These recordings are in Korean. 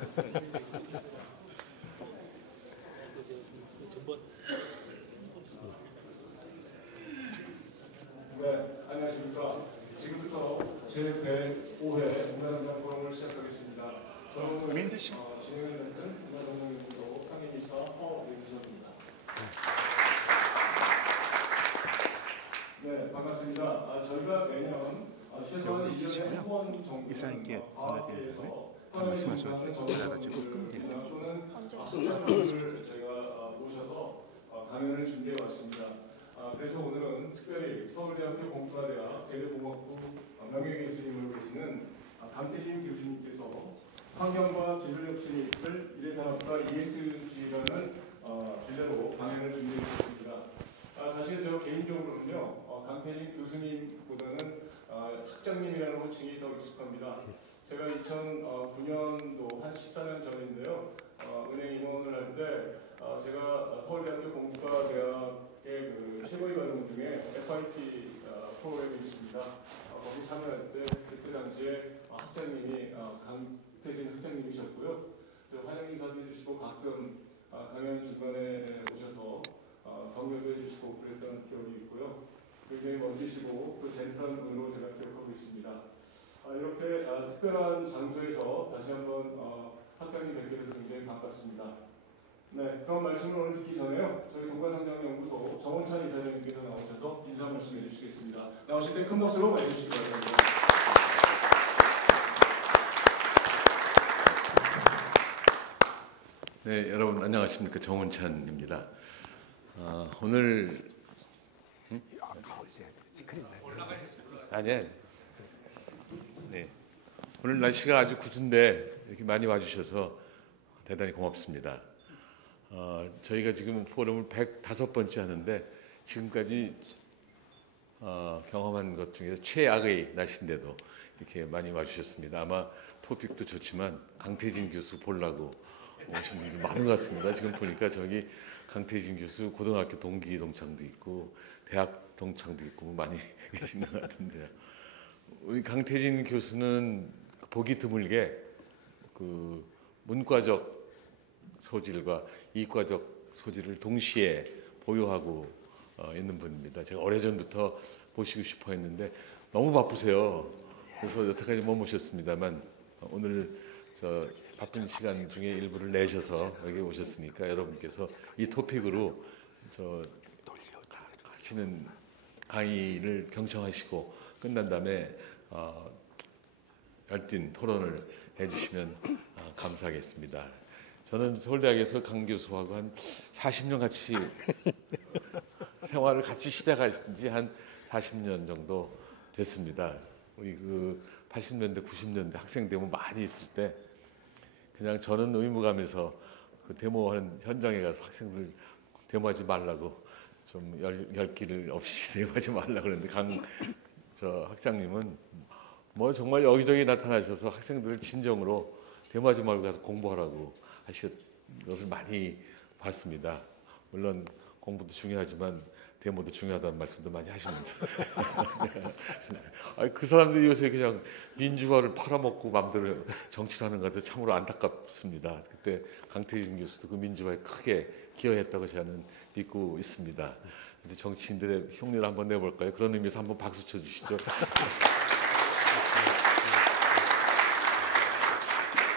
네, 안녕하십니까. 지금부터 제105회 문화정당 포럼을 시작하겠습니다. 저는 진행을 맡은 문화정당연구소 상임이사 허민선입니다. 네, 반갑습니다. 저희가 매년 최소한 1년에 한 번 정도는 과학계에서 말씀하시는 전문가분들 또는 학자분들을 저희가 모셔서 강연을 준비해 왔습니다. 그래서 오늘은 특별히 서울대학교 공과대학 재래공학부 명예교수님으로 계시는 강태진 교수님께서 환경과 기술혁신이 이끌 미래산업과 ESG라는 주제로 강연을 준비해 주셨습니다. 사실 저 개인적으로는요, 강태진 교수님보다는 학장님이라는 호칭이 더 익숙합니다. 제가 2009년도 한 14년 전인데요, 은행 임원을 할 때 제가 서울대학교 공과대학의 그 최고위 과정 중에 FIT 프로그램이 있습니다. 거기 참여할 때 그때 당시에 학장님이 강태진 학장님이셨고요. 환영 인사도 해주시고 가끔 강연 중간에 오셔서 격려도 해주시고 그랬던 기억이 있고요. 굉장히 멋지시고 또 젠틀한 분으로 제가 기억하고 있습니다. 이렇게 특별한 장소에서 다시 한번 학장님 뵙게 돼서 굉장히 반갑습니다. 네, 그런 말씀을 오늘 듣기 전에요. 저희 동관상장연구소 정원찬 이사장님께서 나오셔서 인사 말씀 해주시겠습니다. 나오실 때 큰 박수로 맞이해주시기 바랍니다. 네, 여러분 안녕하십니까. 정원찬입니다. 오늘 아니야. 네, 오늘 날씨가 아주 굿은데 이렇게 많이 와주셔서 대단히 고맙습니다. 저희가 지금 포럼을 105번째 하는데 지금까지 경험한 것 중에서 최악의 날씨인데도 이렇게 많이 와주셨습니다. 아마 토픽도 좋지만 강태진 교수 보려고 오신 분들 많은 것 같습니다. 지금 보니까 저기 강태진 교수 고등학교 동기 동창도 있고 대학 동창도 있고 많이 계신 것 같은데요. 우리 강태진 교수는 보기 드물게 그 문과적 소질과 이과적 소질을 동시에 보유하고 있는 분입니다. 제가 오래전부터 모시고 싶어 했는데 너무 바쁘세요. 그래서 여태까지 못 모셨습니다만 오늘 저 바쁜 시간 중에 일부를 내셔서 여기 오셨으니까 여러분께서 이 토픽으로 저 하시는 강의를 경청하시고 끝난 다음에 열띤 토론을 해주시면 감사하겠습니다. 저는 서울대학에서 강 교수하고 한 40년 같이 생활을 같이 시작한 지 한 40년 정도 됐습니다. 우리 그 80년대, 90년대 학생 데모 많이 있을 때 그냥 저는 의무감에서 그 데모하는 현장에 가서 학생들 데모하지 말라고 좀 열기를 없이 데모하지 말라고 그랬는데 저 학장님은 뭐 정말 여기저기 나타나셔서 학생들을 진정으로 데모하지 말고 가서 공부하라고 하신 것을 많이 봤습니다. 물론 공부도 중요하지만 데모도 중요하다는 말씀도 많이 하시면서 그 사람들이 요새 그냥 민주화를 팔아먹고 마음대로 정치를 하는 것 같아서 참으로 안타깝습니다. 그때 강태진 교수도 그 민주화에 크게 기여했다고 저는 믿고 있습니다. 그래서 정치인들의 흉내를 한번 내볼까요? 그런 의미에서 한번 박수 쳐주시죠.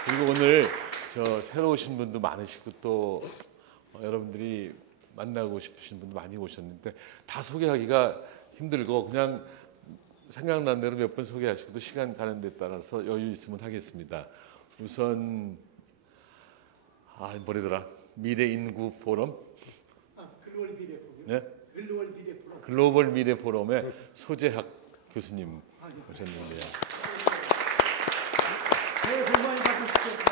그리고 오늘 저 새로 오신 분도 많으시고 또 여러분들이 만나고 싶으신 분도 많이 오셨는데 다 소개하기가 힘들고 그냥 생각난 대로 몇 번 소개하시고 또 시간 가는 데 따라서 여유 있으면 하겠습니다. 우선 뭐래더라? 미래인구 포럼? 글로벌 미래 포럼. 네? 글로벌 미래 포럼. 글로벌 미래 포럼의 소재학 교수님 오셨는데요. 네, 복 많이 받으십시오.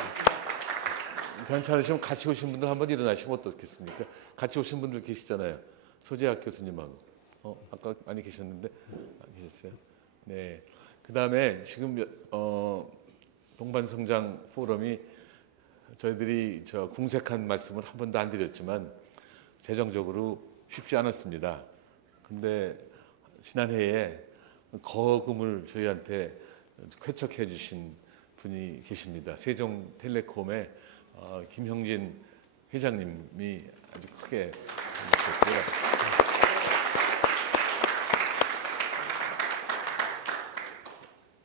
괜찮으시면 같이 오신 분들 한번 일어나시면 어떻겠습니까? 같이 오신 분들 계시잖아요. 소재학 교수님하고. 아까 많이 계셨는데 안 계셨어요? 네. 그다음에 지금 동반성장 포럼이 저희들이 저 궁색한 말씀을 한 번도 안 드렸지만 재정적으로 쉽지 않았습니다. 근데 지난해에 거금을 저희한테 쾌척해 주신 분이 계십니다. 세종텔레콤의 김형진 회장님이 아주 크게 계셨고요.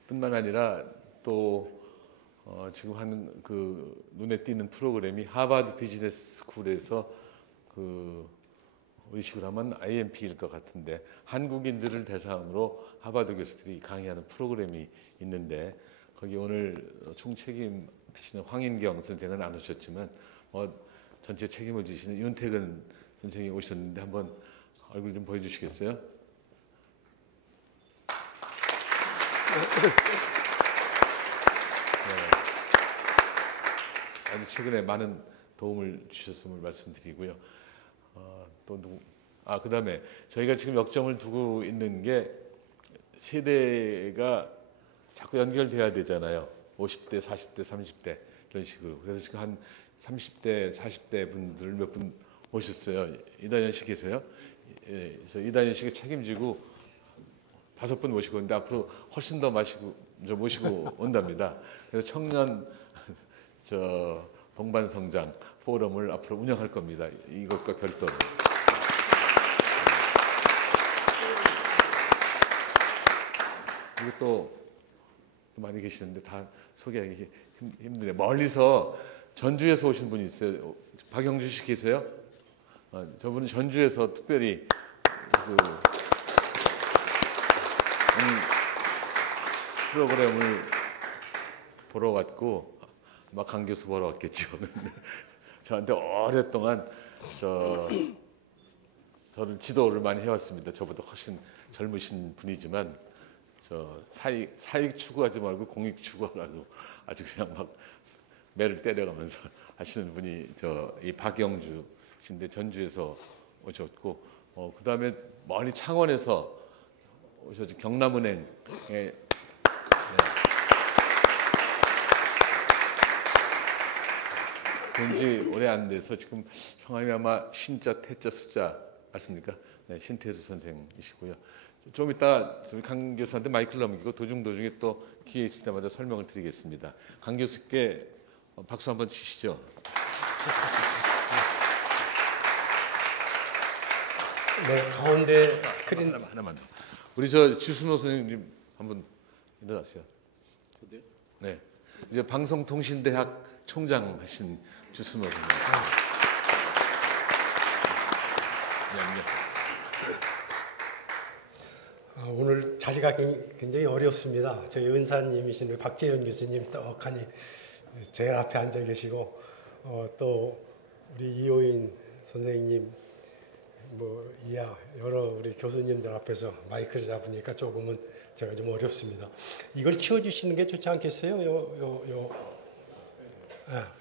뿐만 아니라 또 지금 하는 그 눈에 띄는 프로그램이 하버드 비즈니스 스쿨에서 그 의식을 하면 IMP일 것 같은데 한국인들을 대상으로 하버드 교수들이 강의하는 프로그램이 있는데 거기 오늘 총책임하시는 황인경 선생은 안 오셨지만 전체 책임을 지시는 윤태근 선생이 오셨는데 한번 얼굴 좀 보여주시겠어요? 네. 아주 최근에 많은 도움을 주셨음을 말씀드리고요. 또 누구? 그다음에 저희가 지금 역점을 두고 있는 게 세대가 자꾸 연결돼야 되잖아요. 50대, 40대, 30대 이런 식으로. 그래서 지금 한 30대, 40대 분들 몇 분 오셨어요. 이다현 씨 계세요? 예, 그래서 이다현 씨가 책임지고 5분 모시고 오는데 앞으로 훨씬 더 모시고 온답니다. 그래서 청년 동반성장 포럼을 앞으로 운영할 겁니다. 이것과 별도로. 그리고 또 많이 계시는데 다 소개하기 힘드네요. 멀리서 전주에서 오신 분이 있어요. 박영주 씨 계세요? 저분은 전주에서 특별히 프로그램을 보러 왔고 아마 강 교수 보러 왔겠죠. 저한테 오랫동안 저를 지도를 많이 해왔습니다. 저보다 훨씬 젊으신 분이지만 사익 추구하지 말고 공익 추구하라고 아주 그냥 막 매를 때려가면서 하시는 분이 이 박영주 씨인데 전주에서 오셨고 그다음에 멀리 창원에서 오셔서 경남은행에 된지 오래 안 돼서 지금 성함이 아마 신자 태자 수자 맞습니까? 네, 신태수 선생이시고요. 좀 이따 강 교수한테 마이크를 넘기고 도중에 또 기회 있을 때마다 설명을 드리겠습니다. 강 교수께 박수 한번 치시죠. 네, 가운데 스크린 하나만 더. 우리 주순호 선생님 한번 일어나세요. 네, 이제 방송통신대학 총장 하신 주순호 선생님. 오늘 자리가 굉장히 어렵습니다. 저희 은사님이신 박재현 교수님 떡하니 제일 앞에 앉아 계시고 또 우리 이호인 선생님 이하 여러 우리 교수님들 앞에서 마이크를 잡으니까 조금은 제가 좀 어렵습니다. 이걸 치워주시는 게 좋지 않겠어요?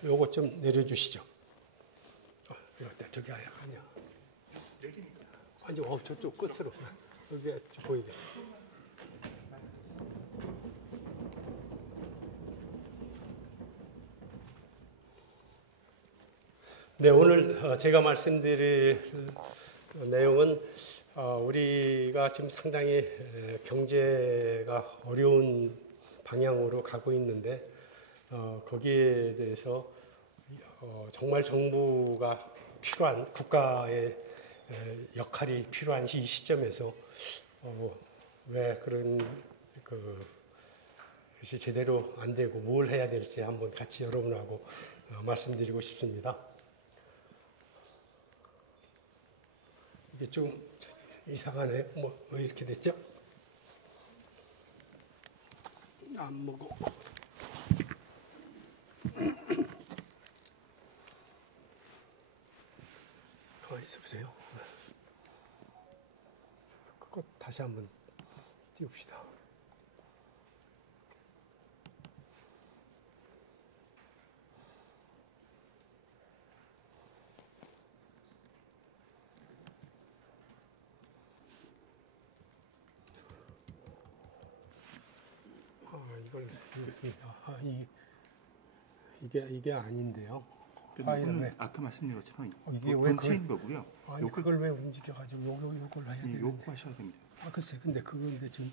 요거 좀 내려주시죠. 저기 아니야. 아니, 저쪽 끝으로 여기 보이게. 네, 오늘 제가 말씀드릴 내용은 우리가 지금 상당히 경제가 어려운 방향으로 가고 있는데 거기에 대해서 정말 정부가 필요한 국가의 역할이 필요한 이 시점에서 왜 그런 것이 제대로 안 되고 뭘 해야 될지 한번 같이 여러분하고 말씀드리고 싶습니다. 이게 좀 이상하네. 왜 이렇게 됐죠? 안 먹어. 가만히 있어보세요. 그거 다시 한번 띄웁시다. 이걸 이게 아닌데요. 파일은 아까 말씀드린 것처럼 이게 왜 본체인 거고요. 아니 그걸 왜 움직여가지고 요걸 해야 되는데. 요거 하셔야 됩니다. 글쎄, 근데 그건데 지금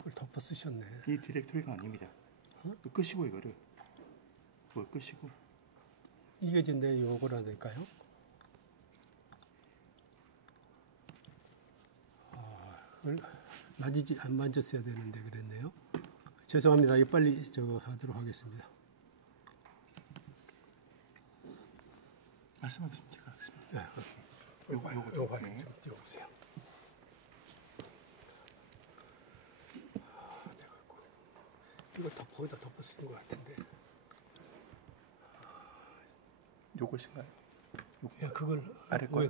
그걸 덮어 쓰셨네. 이 디렉토리가 아닙니다. 이거 끄시고 이거를 끄시고 이게 지금 내 요거라니까요. 그걸 안 만졌어야 되는데 그랬네요. 죄송합니다. 이거 빨리 저거 하도록 하겠습니다. 말씀하시면 제가 하겠습니다. 네. 요거 요거 좀 띄워보세요. 이거 거기다 덮어 쓰는 것 같은데. 요것인가요? 야, 그걸 아래 거요?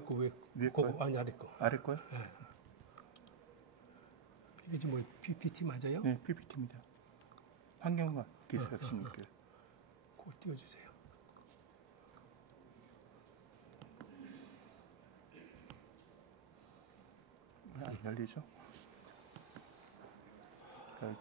위에 거요? 아니 아래 거. 아래 거요? 이게 지금 뭐 PPT 맞아요? 네, PPT입니다. 환경과 기술 혁신 있길. 그거 띄워주세요. 안 열리죠? 여기.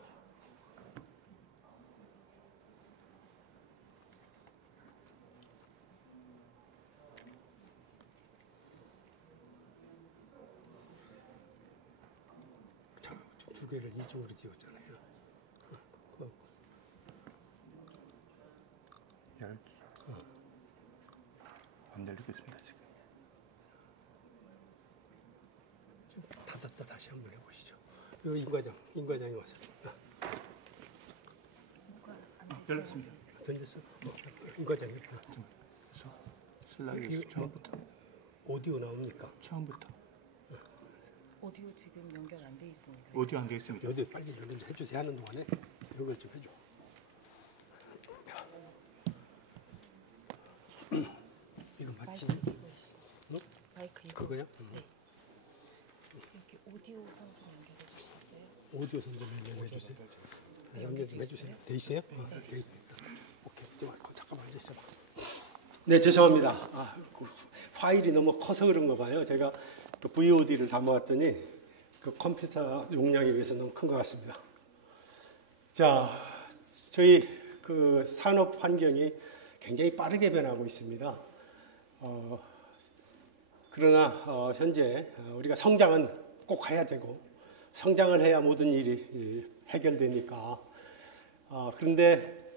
두 개를 이중으로 띄웠잖아요. 열기. 안 열리고 있습니다 지금. 좀 닫았다 다시 한번 해보시죠. 이거 임 과장이 와서. 열렸습니다. 던졌어? 임 과장이. 슬라이드 처음부터. 오디오 나옵니까? 처음부터. 오디오 지금 연결 안 돼 있습니다. 오디오 안 되어 있습니다. 여기 빨리 연결 해주세요 하는 동안에 이걸 좀 해줘. 이거 맞지? 마이크 이거. 그거야? 네. 여기 오디오 선 좀 연결해 주시겠어요? 오디오 선좀 연결해 주세요. 연결 좀 해주세요. 돼 있어요? 돼 있다. 오케이. 잠깐만 앉아 있어봐. 네, 죄송합니다. 그 파일이 너무 커서 그런 거 봐요. 제가 그 VOD를 담아왔더니 그 컴퓨터 용량에 비해서 너무 큰 것 같습니다. 자, 저희 그 산업 환경이 굉장히 빠르게 변하고 있습니다. 그러나 현재 우리가 성장은 꼭 해야 되고 성장을 해야 모든 일이 해결되니까 그런데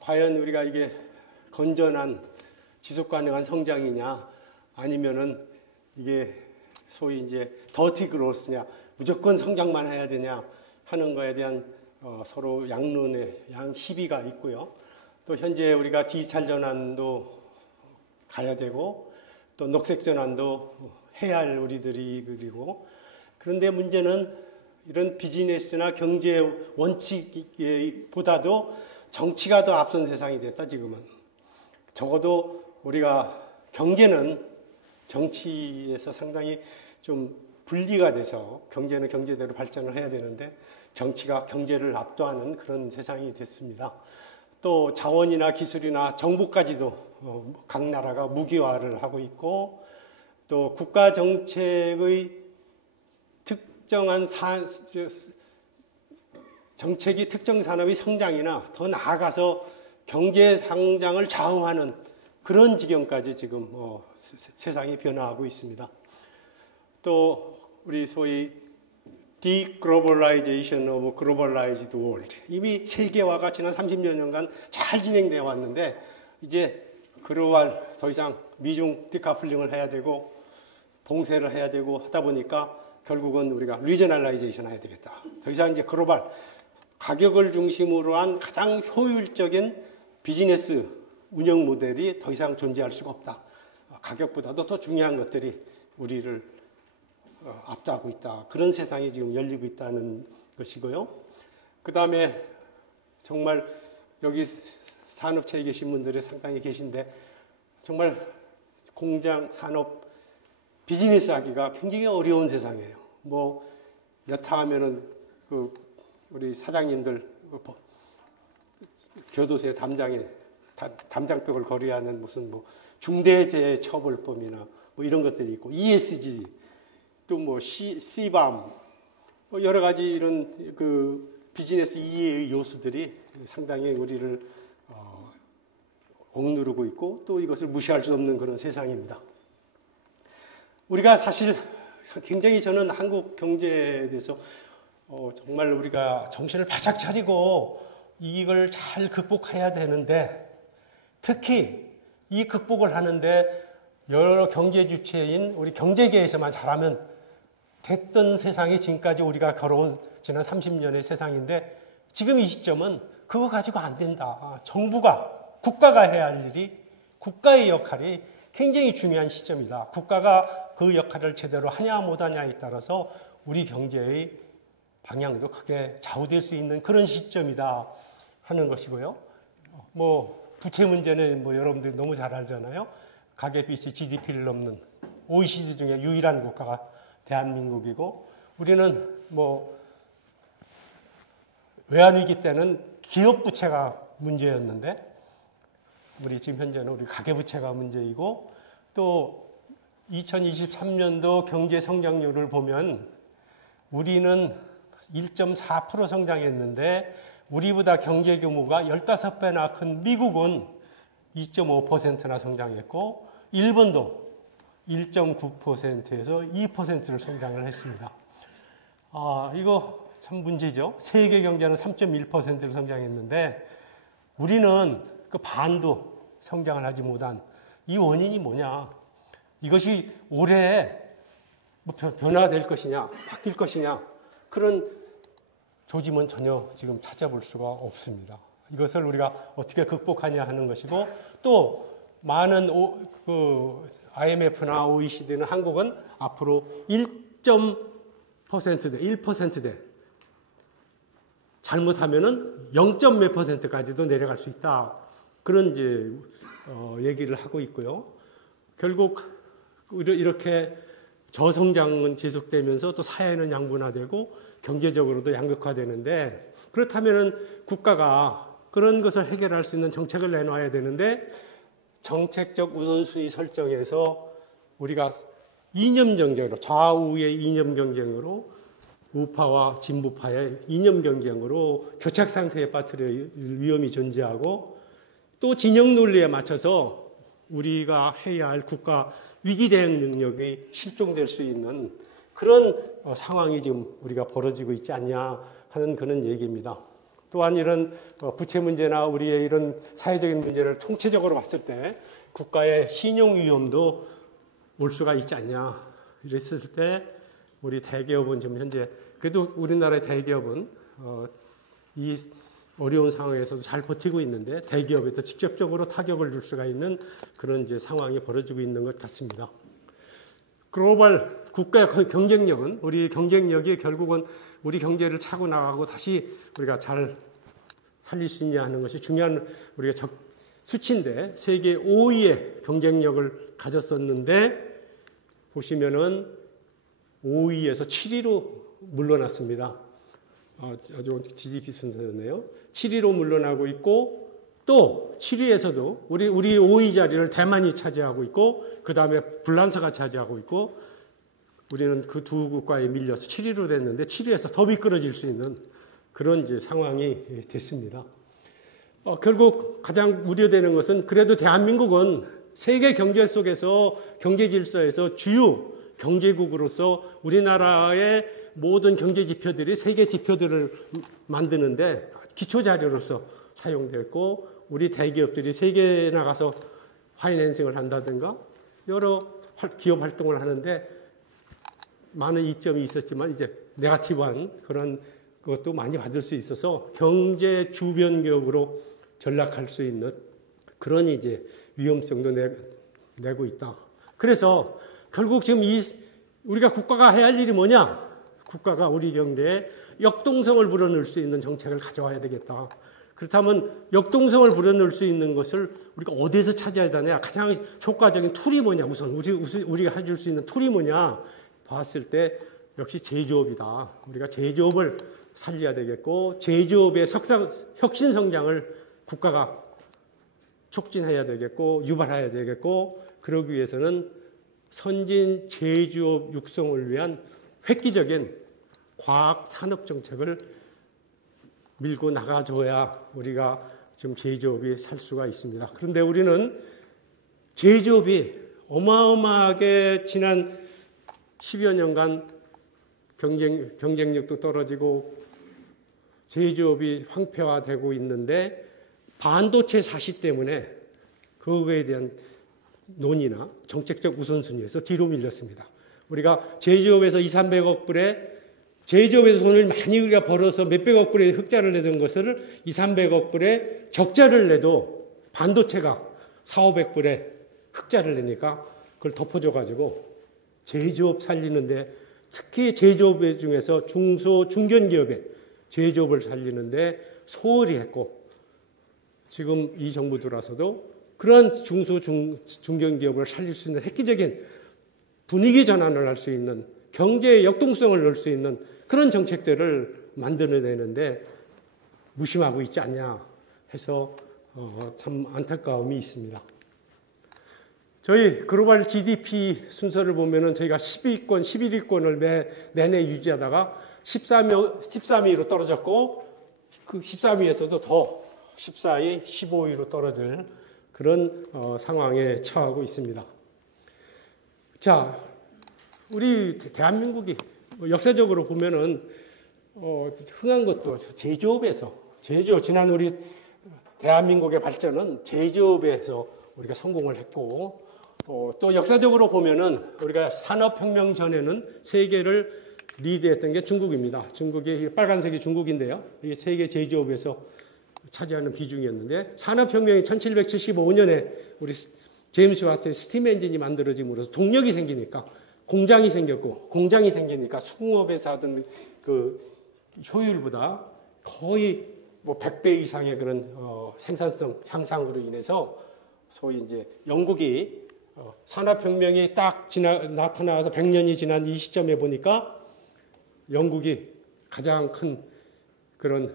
과연 우리가 이게 건전한 지속 가능한 성장이냐 아니면은 이게 소위 이제 더티 그로스냐 무조건 성장만 해야 되냐 하는 거에 대한 서로 양론의 희비가 있고요. 또 현재 우리가 디지털 전환도 가야 되고 또 녹색 전환도 해야 할 우리들이 그리고 그런데 문제는 이런 비즈니스나 경제 원칙보다도 정치가 더 앞선 세상이 됐다 지금은. 적어도 우리가 경제는 정치에서 상당히 좀 분리가 돼서 경제는 경제대로 발전을 해야 되는데 정치가 경제를 압도하는 그런 세상이 됐습니다. 또 자원이나 기술이나 정보까지도 각 나라가 무기화를 하고 있고 또 국가 정책의 특정한 정책이 특정 산업의 성장이나 더 나아가서 경제 상장을 좌우하는 그런 지경까지 지금 세상이 변화하고 있습니다. 또 우리 소위 Deglobalization of Globalized World 이미 세계화가 지난 30여 년간 잘 진행되어 왔는데 이제 글로벌 더 이상 미중 디카플링을 해야 되고 봉쇄를 해야 되고 하다 보니까 결국은 우리가 리저널라이제이션 해야 되겠다. 더 이상 이제 글로벌 가격을 중심으로 한 가장 효율적인 비즈니스 운영 모델이 더 이상 존재할 수가 없다. 가격보다도 더 중요한 것들이 우리를 압도하고 있다. 그런 세상이 지금 열리고 있다는 것이고요. 그 다음에 정말 여기 산업체에 계신 분들이 상당히 계신데 정말 공장, 산업, 비즈니스 하기가 굉장히 어려운 세상이에요. 뭐 여타하면은 그 우리 사장님들 교도소의 담장벽을 거리하는 무슨 뭐 중대재해처벌법이나 뭐 이런 것들이 있고 ESG 또 뭐 CBAM 뭐 여러 가지 이런 그 비즈니스 이해의 요소들이 상당히 우리를 억누르고 있고 또 이것을 무시할 수 없는 그런 세상입니다. 우리가 사실 굉장히 저는 한국 경제에 대해서 정말 우리가 정신을 바짝 차리고 이걸 잘 극복해야 되는데, 특히 이 극복을 하는데 여러 경제 주체인 우리 경제계에서만 잘하면 됐던 세상이 지금까지 우리가 걸어온 지난 30년의 세상인데, 지금 이 시점은 그거 가지고 안 된다. 정부가, 국가가 해야 할 일이, 국가의 역할이 굉장히 중요한 시점이다. 국가가 그 역할을 제대로 하냐 못하냐에 따라서 우리 경제의 방향도 크게 좌우될 수 있는 그런 시점이다 하는 것이고요. 뭐 부채 문제는 뭐 여러분들이 너무 잘 알잖아요. 가계빚이 GDP를 넘는 OECD 중에 유일한 국가가 대한민국이고, 우리는 뭐 외환위기 때는 기업 부채가 문제였는데, 우리 지금 현재는 우리 가계부채가 문제이고, 또 2023년도 경제 성장률을 보면 우리는 1.4% 성장했는데, 우리보다 경제 규모가 15배나 큰 미국은 2.5%나 성장했고, 일본도 1.9%에서 2%를 성장을 했습니다. 이거 참 문제죠. 세계 경제는 3.1%를 성장했는데 우리는 그 반도 성장을 하지 못한 이 원인이 뭐냐? 이것이 올해 뭐 변화될 것이냐, 바뀔 것이냐, 그런 조짐은 전혀 지금 찾아볼 수가 없습니다. 이것을 우리가 어떻게 극복하냐 하는 것이고, 또 많은 IMF나 OECD는 한국은 앞으로 1%대 잘못하면은 0. 몇 %까지도 내려갈 수 있다. 그런 이제 얘기를 하고 있고요. 결국 이렇게 저성장은 지속되면서 또 사회는 양분화되고 경제적으로도 양극화되는데, 그렇다면은 국가가 그런 것을 해결할 수 있는 정책을 내놔야 되는데, 정책적 우선순위 설정에서 우리가 이념 경쟁으로, 좌우의 이념 경쟁으로, 우파와 진보파의 이념 경쟁으로 교착 상태에 빠뜨릴 위험이 존재하고, 또 진영 논리에 맞춰서 우리가 해야 할 국가 위기 대응 능력이 실종될 수 있는 그런 상황이 지금 우리가 벌어지고 있지 않냐 하는 그런 얘기입니다. 또한 이런 부채 문제나 우리의 이런 사회적인 문제를 총체적으로 봤을 때 국가의 신용 위험도 올 수가 있지 않냐. 이랬을 때 우리 대기업은 지금 현재, 그래도 우리나라의 대기업은 이 어려운 상황에서도 잘 버티고 있는데, 대기업에도 직접적으로 타격을 줄 수가 있는 그런 이제 상황이 벌어지고 있는 것 같습니다. 글로벌 국가의 경쟁력은, 우리 경쟁력이 결국은 우리 경제를 차고 나가고 다시 우리가 잘 살릴 수 있냐 하는 것이 중요한 우리가 수치인데, 세계 5위의 경쟁력을 가졌었는데 보시면은 5위에서 7위로 물러났습니다. 아주 GDP 순서였네요. 7위로 물러나고 있고, 또 7위에서도 우리 5위 자리를 대만이 차지하고 있고, 그 다음에 불란서가 차지하고 있고, 우리는 그 두 국가에 밀려서 7위로 됐는데 7위에서 더 미끄러질 수 있는 그런 이제 상황이 됐습니다. 결국 가장 우려되는 것은, 그래도 대한민국은 세계 경제 속에서, 경제 질서에서 주요 경제국으로서 우리나라의 모든 경제 지표들이 세계 지표들을 만드는데 기초 자료로서 사용됐고, 우리 대기업들이 세계에 나가서 파이낸싱을 한다든가 여러 기업 활동을 하는데 많은 이점이 있었지만 이제 네거티브한 그런 것도 많이 받을 수 있어서 경제 주변기업으로 전락할 수 있는 그런 이제 위험성도 내고 있다. 그래서 결국 지금 우리가 국가가 해야 할 일이 뭐냐? 국가가 우리 경제에 역동성을 불어넣을 수 있는 정책을 가져와야 되겠다. 그렇다면 역동성을 불어넣을 수 있는 것을 우리가 어디에서 찾아야 되냐? 가장 효과적인 툴이 뭐냐? 우선 우리가 해줄 수 있는 툴이 뭐냐? 봤을 때 역시 제조업이다. 우리가 제조업을 살려야 되겠고, 제조업의 혁신 성장을 국가가 촉진해야 되겠고 유발해야 되겠고, 그러기 위해서는 선진 제조업 육성을 위한 획기적인 과학 산업 정책을 밀고 나가줘야 우리가 지금 제조업이 살 수가 있습니다. 그런데 우리는 제조업이 어마어마하게 지난 10여 년간 경쟁력도 떨어지고 제조업이 황폐화되고 있는데 반도체 사시 때문에 그거에 대한 논의나 정책적 우선순위에서 뒤로 밀렸습니다. 우리가 제조업에서 200~300억 불에 제조업에서 돈을 많이 우리가 벌어서 몇백억 불의 흑자를 내던 것을 200~300억 불의 적자를 내도 반도체가 400~500불의 흑자를 내니까 그걸 덮어줘가지고 제조업 살리는데 특히 제조업 중에서 중소 중견기업의 제조업을 살리는데 소홀히 했고 지금 이 정부 들어와서도 그런 중소 중견기업을 살릴 수 있는 획기적인 분위기 전환을 할 수 있는 경제의 역동성을 넣을 수 있는 그런 정책들을 만들어내는데 무심하고 있지 않냐 해서 참 안타까움이 있습니다. 저희 글로벌 GDP 순서를 보면은 저희가 10위권, 11위권을 내내 유지하다가 13위로 떨어졌고 그 13위에서도 더 14위, 15위로 떨어질 그런 상황에 처하고 있습니다. 자, 우리 대한민국이 역사적으로 보면은 흥한 것도 제조업에서 지난 우리 대한민국의 발전은 제조업에서 우리가 성공을 했고 또 역사적으로 보면은 우리가 산업혁명 전에는 세계를 리드했던 게 중국입니다. 중국이 빨간색이 중국인데요. 이게 세계 제조업에서 차지하는 비중이었는데 산업혁명이 1775년에 우리 제임스 와트의 스팀 엔진이 만들어짐으로써 동력이 생기니까 공장이 생겼고 공장이 생기니까 수공업에서 하던 그 효율보다 거의 뭐 100배 이상의 그런 생산성 향상으로 인해서 소위 이제 영국이 산업혁명이 딱 나타나서 100년이 지난 이 시점에 보니까 영국이 가장 큰 그런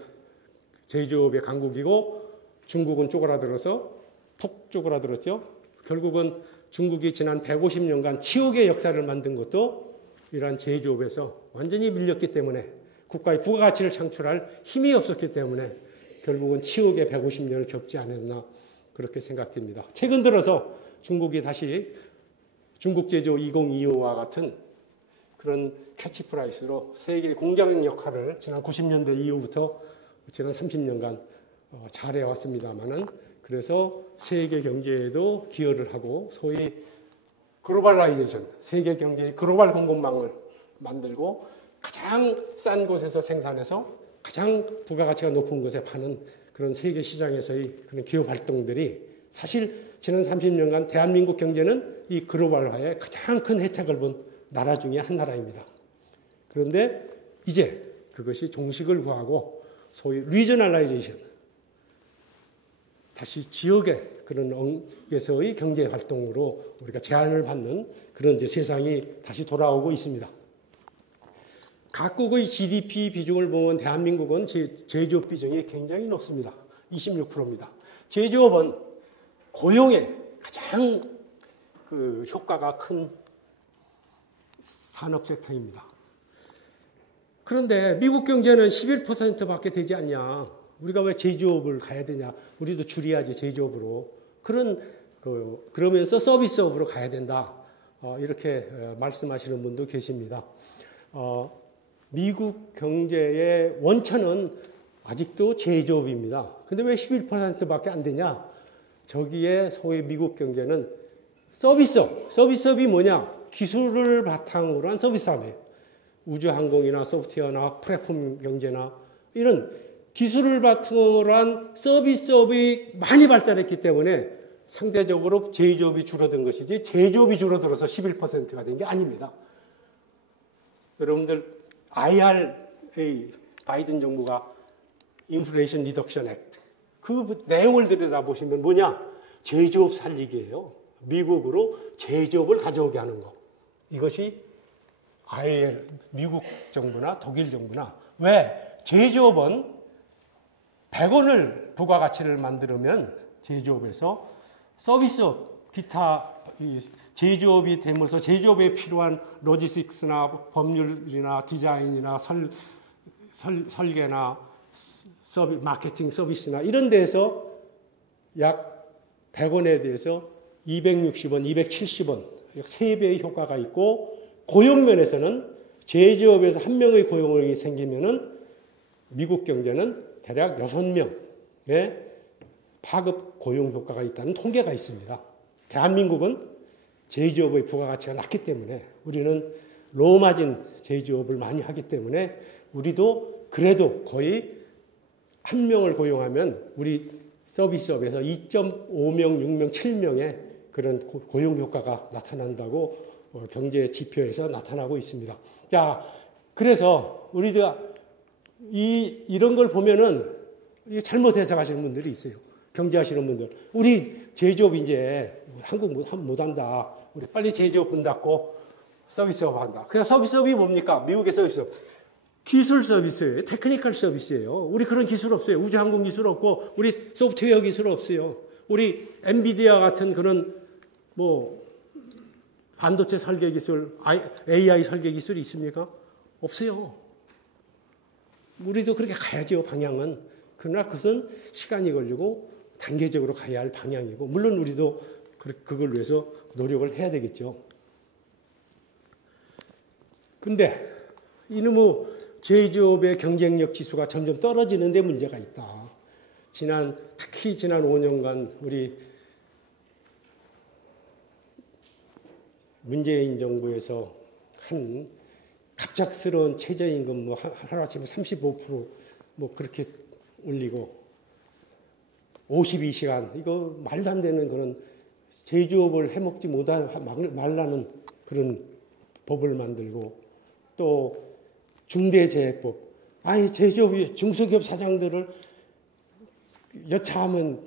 제조업의 강국이고 중국은 쪼그라들어서 푹 쪼그라들었죠. 결국은 중국이 지난 150년간 치욕의 역사를 만든 것도 이러한 제조업에서 완전히 밀렸기 때문에 국가의 부가가치를 창출할 힘이 없었기 때문에 결국은 치욕의 150년을 겪지 않았나 그렇게 생각됩니다. 최근 들어서 중국이 다시 중국제조 2025와 같은 그런 캐치프라이스로 세계 공장 역할을 지난 90년대 이후부터 지난 30년간 잘해왔습니다만은 그래서 세계 경제에도 기여를 하고 소위 글로벌라이제이션, 세계 경제의 글로벌 공급망을 만들고 가장 싼 곳에서 생산해서 가장 부가가치가 높은 곳에 파는 그런 세계 시장에서의 그런 기업 활동들이 사실 지난 30년간 대한민국 경제는 이 글로벌화에 가장 큰 혜택을 본 나라 중에 한 나라입니다. 그런데 이제 그것이 종식을 구하고 소위 리저널라이제이션, 다시 지역의 그런 영역에서의 경제 활동으로 우리가 제한을 받는 그런 이제 세상이 다시 돌아오고 있습니다. 각국의 GDP 비중을 보면 대한민국은 제조업 비중이 굉장히 높습니다. 26%입니다. 제조업은 고용에 가장 그 효과가 큰 산업 섹터입니다. 그런데 미국 경제는 11%밖에 되지 않냐. 우리가 왜 제조업을 가야 되냐. 우리도 줄여야지 제조업으로. 그러면서 서비스업으로 가야 된다. 이렇게 말씀하시는 분도 계십니다. 미국 경제의 원천은 아직도 제조업입니다. 근데 왜 11%밖에 안 되냐? 저기에 소위 미국 경제는 서비스업. 서비스업이 뭐냐? 기술을 바탕으로 한 서비스업이에요. 우주항공이나 소프트웨어나 플랫폼 경제나 이런 기술을 바탕으로 한 서비스업이 많이 발달했기 때문에 상대적으로 제조업이 줄어든 것이지 제조업이 줄어들어서 11%가 된 게 아닙니다. 여러분들 IRA 바이든 정부가 인플레이션 리덕션 액트 그 내용을 들여다보시면 뭐냐? 제조업 살리기예요. 미국으로 제조업을 가져오게 하는 거. 이것이 IR 미국 정부나 독일 정부나 왜 제조업은 100원을 부가가치를 만들면 제조업에서 서비스업 기타 제조업이 되면서 제조업에 필요한 로지스틱스나 법률이나 디자인이나 설계나 마케팅 서비스나 이런 데에서 약 100원에 대해서 260원, 270원, 약 3배의 효과가 있고 고용 면에서는 제조업에서 한 명의 고용이 생기면은 미국 경제는 대략 6명의 파급 고용 효과가 있다는 통계가 있습니다. 대한민국은 제조업의 부가가치가 낮기 때문에 우리는 로마진 제조업을 많이 하기 때문에 우리도 그래도 거의 한 명을 고용하면 우리 서비스업에서 2.5명, 6명, 7명의 그런 고용 효과가 나타난다고 경제 지표에서 나타나고 있습니다. 자, 그래서 우리가 이런 걸 보면은 잘못 해석하시는 분들이 있어요. 경제하시는 분들. 우리 제조업 이제 한국 못한다. 우리 빨리 제조업 문 닫고 서비스업 한다. 그냥 서비스업이 뭡니까? 미국의 서비스업. 기술 서비스예요. 테크니컬 서비스예요. 우리 그런 기술 없어요. 우주항공 기술 없고 우리 소프트웨어 기술 없어요. 우리 엔비디아 같은 그런 뭐 반도체 설계 기술, AI 설계 기술이 있습니까? 없어요. 우리도 그렇게 가야죠, 방향은. 그러나 그것은 시간이 걸리고 단계적으로 가야 할 방향이고 물론 우리도 그걸 위해서 노력을 해야 되겠죠. 근데 이놈의 제조업의 경쟁력 지수가 점점 떨어지는 데 문제가 있다. 특히 지난 5년간 우리 문재인 정부에서 한 갑작스러운 최저임금 뭐 하루아침에 35% 그렇게 올리고 52시간 이거 말도 안 되는 그런 제조업을 해먹지 말라는 그런 법을 만들고 또 중대재해법 제조업이 중소기업 사장들을 여차하면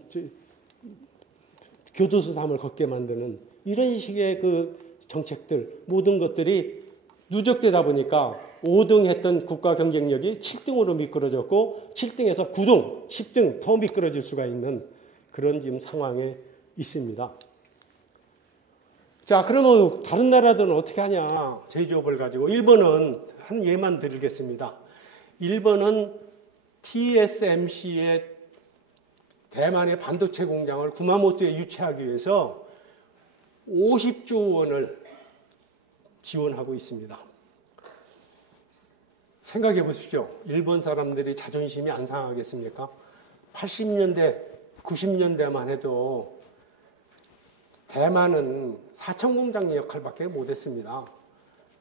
교도소담을 걷게 만드는 이런 식의 그 정책들 모든 것들이 누적되다 보니까 5등 했던 국가 경쟁력이 7등으로 미끄러졌고 7등에서 9등, 10등 더 미끄러질 수가 있는 그런 지금 상황에 있습니다. 자, 그러면 다른 나라들은 어떻게 하냐? 제조업을 가지고 일본은 한 예만 드리겠습니다. 일본은 TSMC의 대만의 반도체 공장을 구마모토에 유치하기 위해서 50조 원을 지원하고 있습니다. 생각해 보십시오. 일본 사람들이 자존심이 안 상하겠습니까? 80년대, 90년대만 해도 대만은 사천 공장 역할밖에 못했습니다.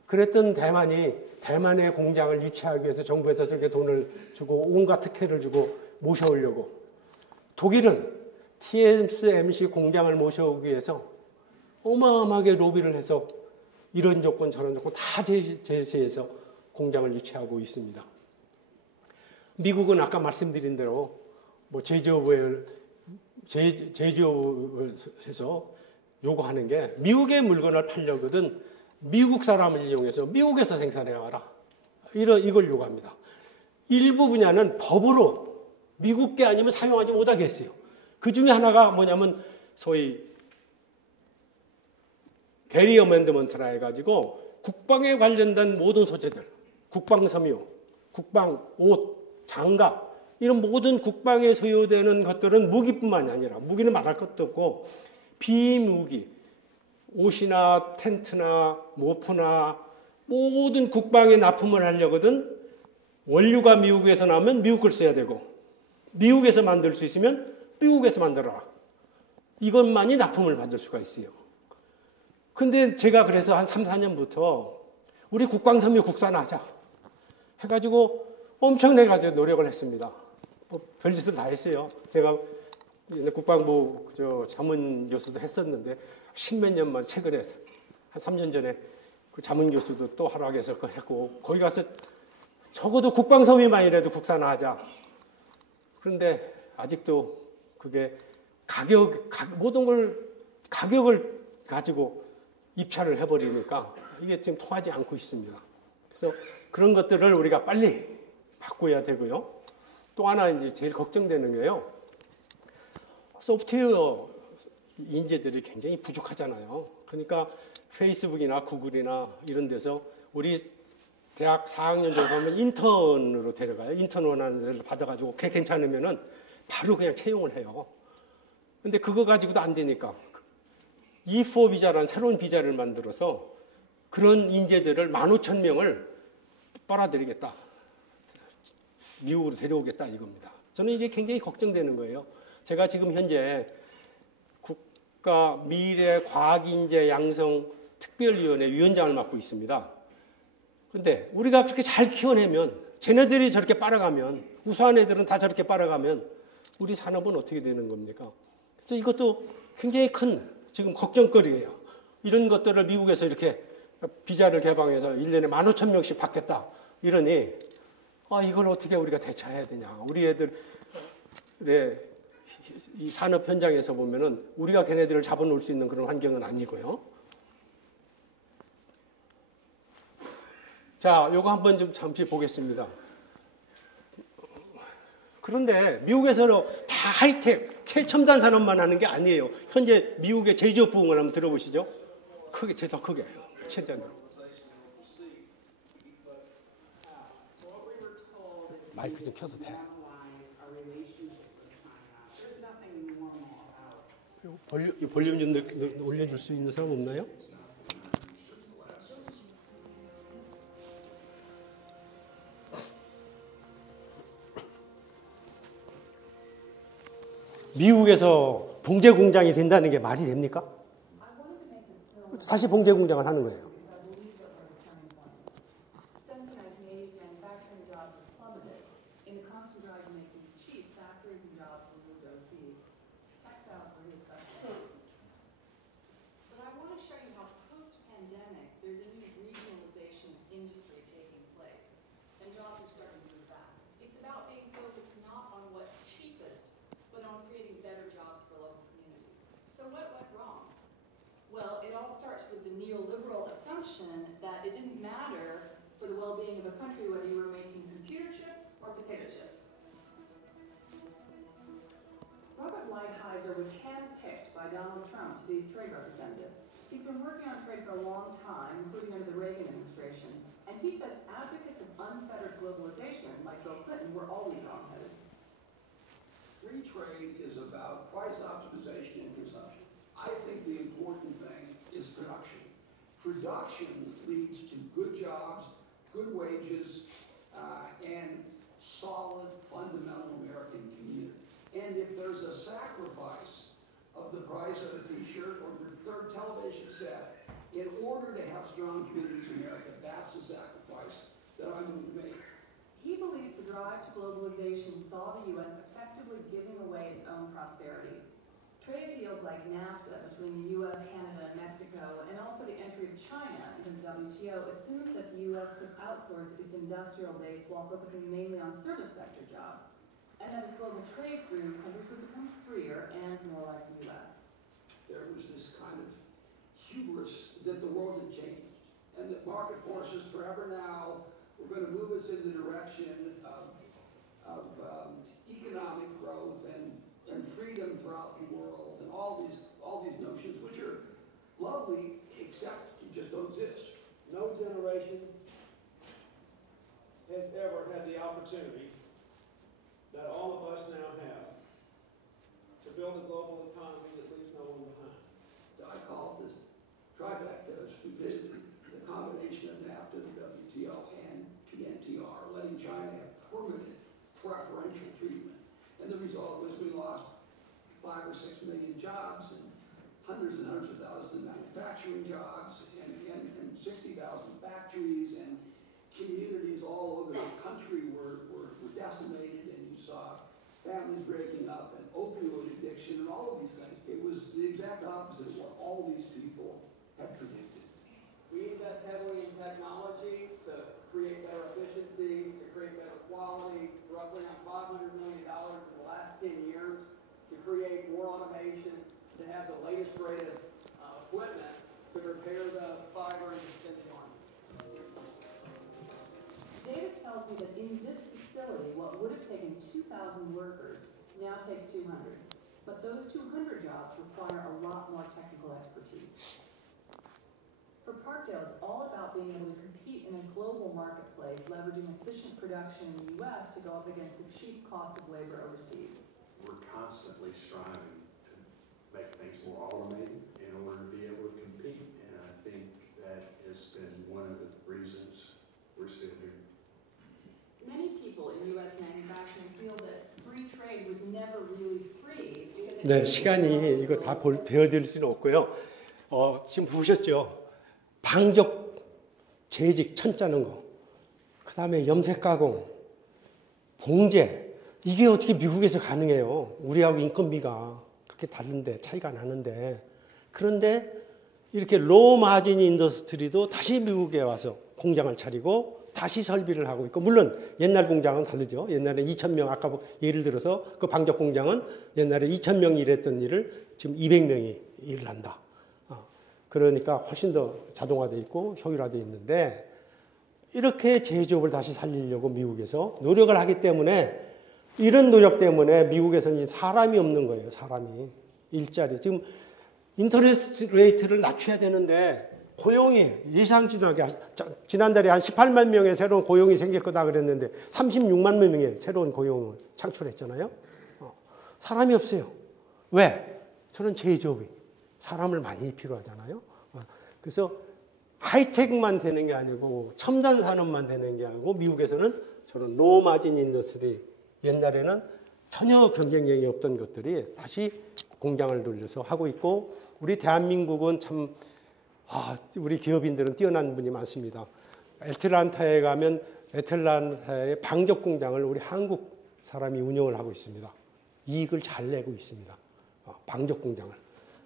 그랬던 대만의 공장을 유치하기 위해서 정부에서 저렇게 돈을 주고 온갖 특혜를 주고 모셔오려고 독일은 TSMC 공장을 모셔오기 위해서 어마어마하게 로비를 해서 이런 조건 저런 조건 다 제시해서 공장을 유치하고 있습니다. 미국은 아까 말씀드린 대로 뭐 제조업에서 요구하는 게 미국의 물건을 팔려거든 미국 사람을 이용해서 미국에서 생산해 와라. 이걸 요구합니다. 일부 분야는 법으로 미국 게 아니면 사용하지 못하게 했어요. 그 중에 하나가 뭐냐면 소위 대리 어멘드먼트라 해가지고 국방에 관련된 모든 소재들, 국방섬유, 국방 옷, 장갑 이런 모든 국방에 소요되는 것들은 무기뿐만이 아니라 무기는 말할 것도 없고 비무기, 옷이나 텐트나 모포나 모든 국방에 납품을 하려거든 원료가 미국에서 나오면 미국 걸 써야 되고 미국에서 만들 수 있으면 미국에서 만들어라. 이것만이 납품을 받을 수가 있어요. 근데 제가 그래서 한 3, 4년부터 우리 국방섬유 국산화하자 해가지고 엄청 내가지고 노력을 했습니다. 별짓을 다 했어요. 제가 국방부 자문 교수도 했었는데 십몇 년만 최근에 한 3년 전에 그 자문 교수도 또 하라고 해서 그거 했고 거기 가서 적어도 국방섬유만이라도 국산화하자. 그런데 아직도 그게 모든 걸 가격을 가지고 입찰을 해버리니까 이게 지금 통하지 않고 있습니다. 그래서 그런 것들을 우리가 빨리 바꿔야 되고요. 또 하나 이제 제일 걱정되는 게요. 소프트웨어 인재들이 굉장히 부족하잖아요. 그러니까 페이스북이나 구글이나 이런 데서 우리 대학 4학년 졸업하면 인턴으로 데려가요. 인턴 원하는 데를 받아가지고 그게 괜찮으면은 바로 그냥 채용을 해요. 근데 그거 가지고도 안 되니까 E4 비자라는 새로운 비자를 만들어서 그런 인재들을 15,000명을 빨아들이겠다. 미국으로 데려오겠다 이겁니다. 저는 이게 굉장히 걱정되는 거예요. 제가 지금 현재 국가 미래 과학인재 양성 특별위원회 위원장을 맡고 있습니다. 그런데 우리가 그렇게 잘 키워내면, 쟤네들이 저렇게 빨아가면, 우수한 애들은 다 저렇게 빨아가면 우리 산업은 어떻게 되는 겁니까? 그래서 이것도 굉장히 큰 지금 걱정거리예요. 이런 것들을 미국에서 이렇게 비자를 개방해서 1년에 15,000명씩 받겠다 이러니 이걸 어떻게 우리가 대처해야 되냐. 우리 애들의 이 산업 현장에서 보면은 우리가 걔네들을 잡아놓을 수 있는 그런 환경은 아니고요. 자, 요거 한번 좀 잠시 보겠습니다. 그런데 미국에서는 다 하이텍, 최첨단 산업만 하는 게 아니에요. 현재 미국의 제조업 부흥을 한번 들어보시죠. 크게, 더 크게 해요. 최대한으로. 마이크 좀 켜도 돼. 볼륨 좀 올려줄 수 있는 사람 없나요? 미국에서 봉제 공장이 된다는 게 말이 됩니까? 다시 봉제 공장을 하는 거예요. That it didn't matter for the well-being of a country whether you were making computer chips or potato chips. Robert Lighthizer was handpicked by Donald Trump to be his trade representative. He's been working on trade for a long time, including under the Reagan administration, and he says advocates of unfettered globalization, like Bill Clinton, were always wrong-headed. Free trade is about price optimization and consumption. I think the important thing is production. Production leads to good jobs, good wages, and solid, fundamental American community. And if there's a sacrifice of the price of a t-shirt or the third television set in order to have strong communities in America, that's the sacrifice that I'm going to make. He believes the drive to globalization saw the U.S. effectively giving away its own prosperity. Trade deals like NAFTA between the U.S., Canada, and Mexico, and also the entry of China into the WTO assumed that the U.S. could outsource its industrial base while focusing mainly on service sector jobs, and that as global trade grew, countries would become freer and more like the U.S. There was this kind of hubris that the world had changed, and that market forces forever now were going to move us in the direction of economic growth and freedom throughout the world, and all these notions, which are lovely, except you just don't exist. No generation has ever had the opportunity that all of us now have to build a global economy that leaves no one behind. I call this trifecta of stupidity, the combination of NAFTA, the WTO, and PNTR, letting China have permanent preferential treatment. And the result was we lost 5 or 6 million jobs and hundreds of thousands of manufacturing jobs and 60,000 factories, and communities all over the country were decimated, and you saw families breaking up and opioid addiction and all of these things. It was the exact opposite of what all these people had predicted. We invest heavily in technology to create better efficiencies, to create better quality, roughly on $500 million in the last 10 years, to create more automation, to have the latest, greatest equipment to repair the fiber and extended line. Davis tells me that in this facility, what would have taken 2,000 workers now takes 200. But those 200 jobs require a lot more technical expertise. For Parkdale, it's all about being able to compete in a global marketplace, leveraging efficient production in the U.S. to go up against the cheap cost of labor overseas. We're constantly striving to make things more automated in order to be able to compete, and I think that has been one of the reasons we're still here. 네, 시간이 이거 다 배워드릴 수는 없고요. 지금 보셨죠? 방적, 재직, 천짜는 거. 그 다음에 염색 가공, 봉제. 이게 어떻게 미국에서 가능해요? 우리하고 인건비가 그렇게 다른데, 차이가 나는데. 그런데 이렇게 로우 마진 인더스트리도 다시 미국에 와서 공장을 차리고 다시 설비를 하고 있고, 물론 옛날 공장은 다르죠. 옛날에 2,000명, 아까 예를 들어서 그 방적 공장은 옛날에 2,000명이 일했던 일을 지금 200명이 일을 한다. 그러니까 훨씬 더 자동화되어 있고 효율화되어 있는데, 이렇게 제조업을 다시 살리려고 미국에서 노력을 하기 때문에, 이런 노력 때문에 미국에서는 사람이 없는 거예요. 사람이. 일자리. 지금 인터레스트 레이트를 낮춰야 되는데 고용이 예상치도 않게 지난달에 한 18만 명의 새로운 고용이 생길 거다 그랬는데 36만 명의 새로운 고용을 창출했잖아요. 사람이 없어요. 왜? 저는 제조업이 사람을 많이 필요하잖아요. 그래서 하이텍만 되는 게 아니고 첨단 산업만 되는 게 아니고 미국에서는 저는 로우 마진 인더스트리, 옛날에는 전혀 경쟁력이 없던 것들이 다시 공장을 돌려서 하고 있고, 우리 대한민국은 참 우리 기업인들은 뛰어난 분이 많습니다. 애틀란타에 가면 애틀란타의 방적 공장을 우리 한국 사람이 운영을 하고 있습니다. 이익을 잘 내고 있습니다. 방적 공장을.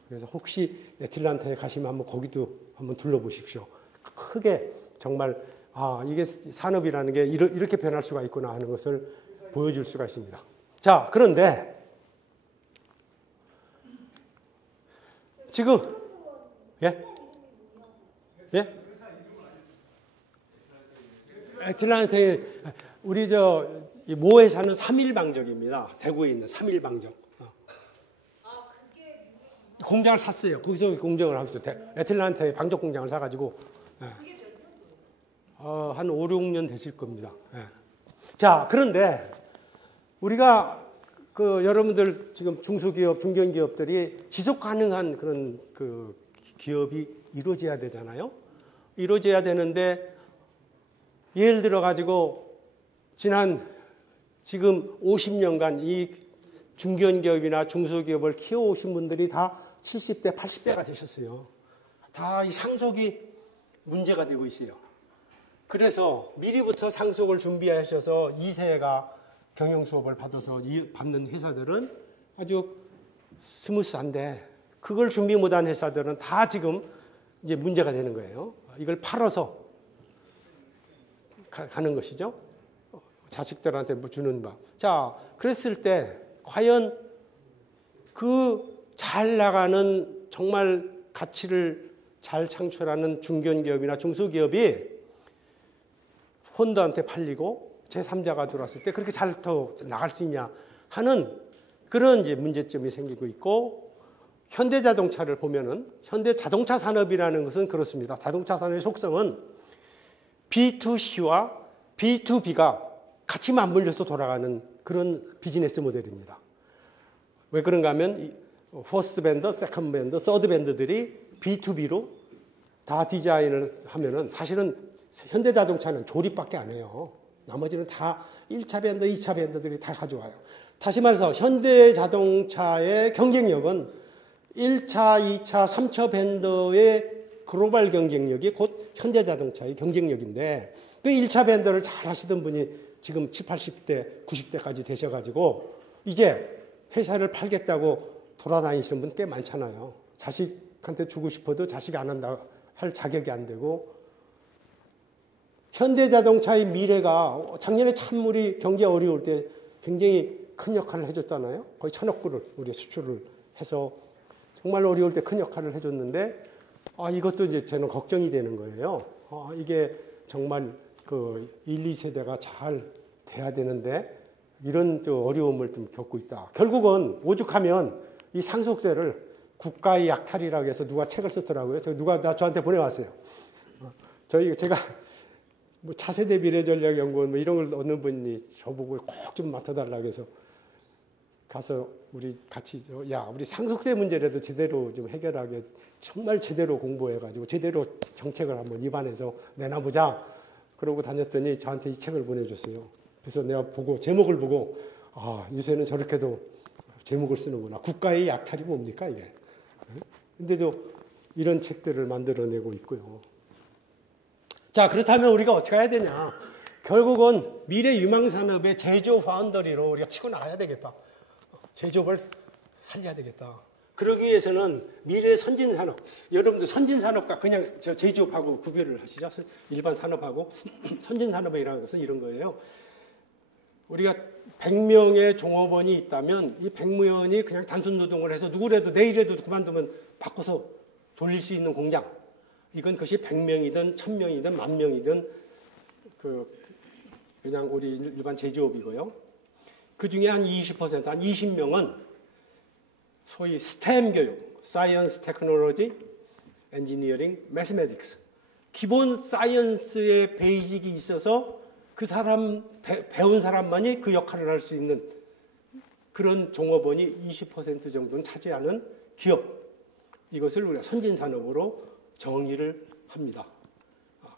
그래서 혹시 애틀란타에 가시면 한번 거기도 한번 둘러보십시오. 크게 정말 이게 산업이라는 게 이렇게 변할 수가 있구나 하는 것을 보여줄 수가 있습니다. 자, 그런데 지금 애틀란타에 우리 모 회사는 3일 방적입니다. 대구에 있는 3일 방적. 공장을 샀어요. 거기서 공장을 하고 있어요. 애틀란타에 방적 공장을 사가지고 한 5, 6년 됐을 겁니다. 자, 그런데 우리가 여러분들 지금 중소기업, 중견기업들이 지속 가능한 그런 기업이 이루어져야 되잖아요. 이루어져야 되는데, 예를 들어 가지고 지금 50년간 이 중견기업이나 중소기업을 키워오신 분들이 다 70대, 80대가 되셨어요. 다 이 상속이 문제가 되고 있어요. 그래서 미리부터 상속을 준비하셔서 2세가 경영 수업을 받아서 받는 회사들은 아주 스무스한데, 그걸 준비 못한 회사들은 다 지금 이제 문제가 되는 거예요. 이걸 팔아서 가는 것이죠. 자식들한테 뭐 주는 바. 자, 그랬을 때 과연 그 잘 나가는, 정말 가치를 잘 창출하는 중견기업이나 중소기업이 펀드한테 팔리고 제3자가 들어왔을 때 그렇게 잘 더 나갈 수 있냐 하는 그런 이제 문제점이 생기고 있고, 현대자동차를 보면은 현대자동차 산업이라는 것은 그렇습니다. 자동차 산업의 속성은 B2C와 B2B가 같이 맞물려서 돌아가는 그런 비즈니스 모델입니다. 왜 그런가 하면 퍼스트 밴더, 세컨드 밴더, 서드 밴더들이 B2B로 다 디자인을 하면은 사실은 현대자동차는 조립밖에 안 해요. 나머지는 다 1차 밴더, 2차 밴더들이 다 가져와요. 다시 말해서 현대자동차의 경쟁력은 1차, 2차, 3차 밴더의 글로벌 경쟁력이 곧 현대자동차의 경쟁력인데, 그 1차 밴더를 잘 하시던 분이 지금 70, 80대, 90대까지 되셔가지고 이제 회사를 팔겠다고 돌아다니시는 분 꽤 많잖아요. 자식한테 주고 싶어도 자식이 안 한다 할 자격이 안 되고, 현대자동차의 미래가 작년에 참 우리 경제 어려울 때 굉장히 큰 역할을 해줬잖아요. 거의 1,000억 불을 우리 수출을 해서 정말 어려울 때 큰 역할을 해줬는데, 이것도 이제 저는 걱정이 되는 거예요. 이게 정말 1, 2세대가 잘 돼야 되는데 이런 어려움을 좀 겪고 있다. 결국은 오죽하면 이 상속세를 국가의 약탈이라고 해서 누가 책을 썼더라고요. 누가 저한테 보내왔어요. 제가 뭐 차세대 미래전략연구원 뭐 이런 걸 얻는 분이 저보고 꼭 좀 맡아달라고 해서 가서 우리 같이 우리 상속세 문제라도 제대로 좀 해결하게 정말 제대로 공부해가지고 제대로 정책을 한번 입안해서 내놔보자. 그러고 다녔더니 저한테 이 책을 보내줬어요. 그래서 내가 제목을 보고 요새는 저렇게도 제목을 쓰는구나. 국가의 약탈이 뭡니까 이게? 근데도 이런 책들을 만들어내고 있고요. 자, 그렇다면 우리가 어떻게 해야 되냐? 결국은 미래 유망 산업의 제조 파운더리로 우리가 치고 나가야 되겠다. 제조업을 살려야 되겠다. 그러기 위해서는 미래 선진 산업, 여러분들 선진 산업과 그냥 제조업하고 구별을 하시죠. 일반 산업하고 선진 산업이라는 것은 이런 거예요. 우리가 100명의 종업원이 있다면 이 100명이 그냥 단순 노동을 해서 누구라도 내일에도 그만두면 바꿔서 돌릴 수 있는 공장. 이건 그것이 100명이든 1000명이든 10,000명이든 그냥 우리 일반 제조업이고요. 그 중에 한 20%, 한 20명은 소위 STEM 교육, Science, Technology, Engineering, Mathematics. 기본 사이언스의 베이직이 있어서 그 사람, 배운 사람만이 그 역할을 할 수 있는 그런 종업원이 20% 정도는 차지하는 기업. 이것을 우리가 선진산업으로 정의를 합니다.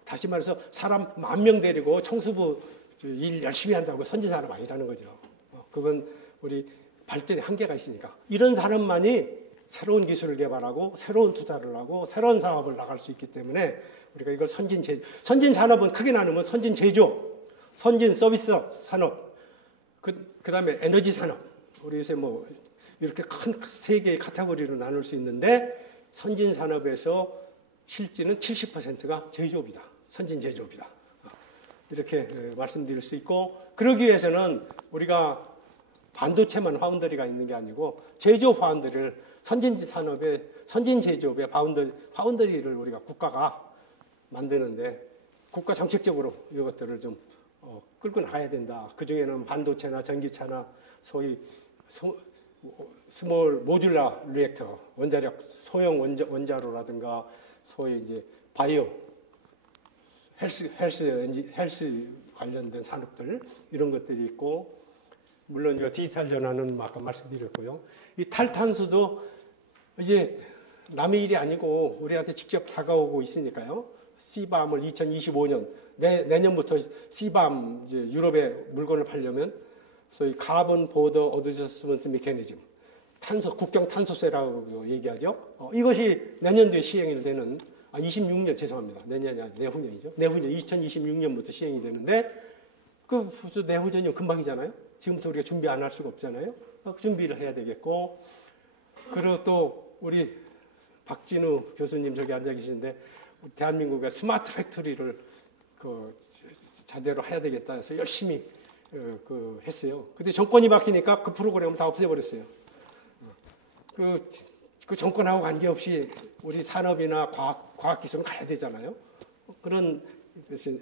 다시 말해서 사람 10,000명 데리고 청소부 일 열심히 한다고 선진산업 아니라는 거죠. 그건 우리 발전의 한계가 있으니까. 이런 사람만이 새로운 기술을 개발하고 새로운 투자를 하고 새로운 사업을 나갈 수 있기 때문에 우리가 이걸 선진산업은 크게 나누면 선진제조, 선진 서비스 산업, 그 다음에 에너지 산업. 우리 요새 뭐 이렇게 큰 세 개의 카테고리로 나눌 수 있는데 선진산업에서 실질은 70%가 제조업이다. 선진 제조업이다. 이렇게 말씀드릴 수 있고, 그러기 위해서는 우리가 반도체만 파운더리가 있는 게 아니고 제조 파운더리를 선진 산업의 선진 제조업의 파운더리를 우리가 국가가 만드는데 국가 정책적으로 이것들을 좀 끌고 나가야 된다. 그 중에는 반도체나 전기차나 소위 스몰 모듈라 리액터, 원자력 소형 원자로라든가 소위 이제 바이오 헬스 관련된 산업들 이런 것들이 있고, 물론 디지털 전환은 아까 말씀드렸고요. 이 탈탄소도 이제 남의 일이 아니고 우리한테 직접 다가오고 있으니까요. CBAM을 2025년 내년부터 CBAM 이제 유럽에 물건을 팔려면 소위 카본 보더 어드저스먼트 메커니즘, 국경 탄소세라고 얘기하죠. 이것이 내년도에 시행이 되는 26년 죄송합니다. 내년이 아니라 내후년이죠. 내후년 2026년부터 시행이 되는데 그 내후년이면 금방이잖아요. 지금부터 우리가 준비 안 할 수가 없잖아요. 준비를 해야 되겠고, 그리고 또 우리 박진우 교수님 저기 앉아 계시는데 대한민국의 스마트 팩토리를 자대로 해야 되겠다 해서 열심히 했어요. 근데 정권이 바뀌니까 그 프로그램을 다 없애버렸어요. 그 정권하고 관계없이 우리 산업이나 과학기술은 가야 되잖아요. 그런 것을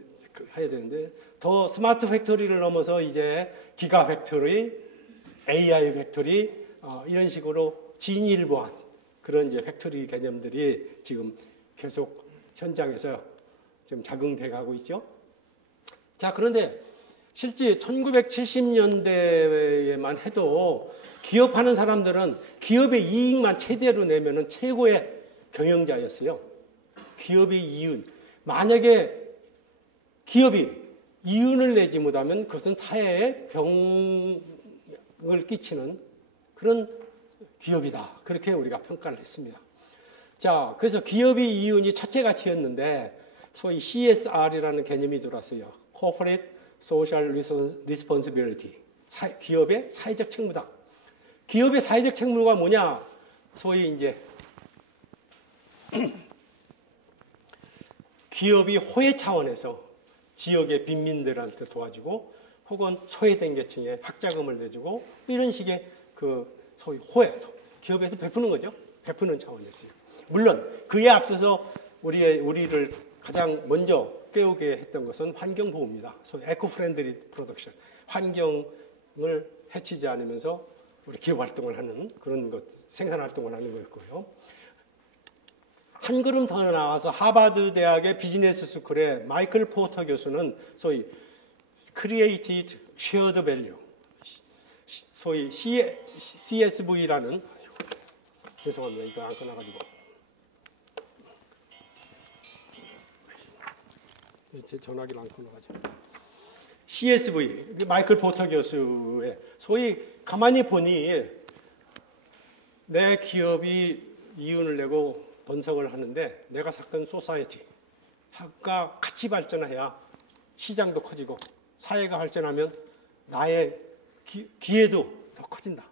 해야 되는데 더 스마트 팩토리를 넘어서 이제 기가 팩토리, AI 팩토리 이런 식으로 진일보한 그런 이제 팩토리 개념들이 지금 계속 현장에서 좀 작용돼 가고 있죠. 자, 그런데 실제 1970년대에만 해도 기업하는 사람들은 기업의 이익만 최대로 내면은 최고의 경영자였어요. 기업의 이윤. 만약에 기업이 이윤을 내지 못하면 그것은 사회에 병을 끼치는 그런 기업이다. 그렇게 우리가 평가를 했습니다. 자, 그래서 기업의 이윤이 첫째 가치였는데 소위 CSR이라는 개념이 들어왔어요. Corporate Social Responsibility. 기업의 사회적 책무다. 기업의 사회적 책무가 뭐냐? 소위 이제 기업이 호혜 차원에서 지역의 빈민들한테 도와주고 혹은 소외된 계층에 학자금을 내주고 이런 식의 소위 호혜, 기업에서 베푸는 거죠. 베푸는 차원이었어요. 물론 그에 앞서서 우리를 가장 먼저 깨우게 했던 것은 환경보호입니다. 소위 에코프렌들리 프로덕션, 환경을 해치지 않으면서 우리 기업 활동을 하는 그런 것, 생산 활동을 하는 거였고요. 한 걸음 더 나와서 하버드 대학의 비즈니스 스쿨의 마이클 포터 교수는 소위 Created Shared Value, 소위 CSV라는 죄송합니다. 이거 안 꺼놔가지고 제 전화기를 안 꺼놔가지고 CSV 마이클 포터 교수의 소위 가만히 보니 내 기업이 이윤을 내고 번성을 하는데 내가 섞은 소사이티, 가 같이 발전해야 시장도 커지고 사회가 발전하면 나의 기회도 더 커진다.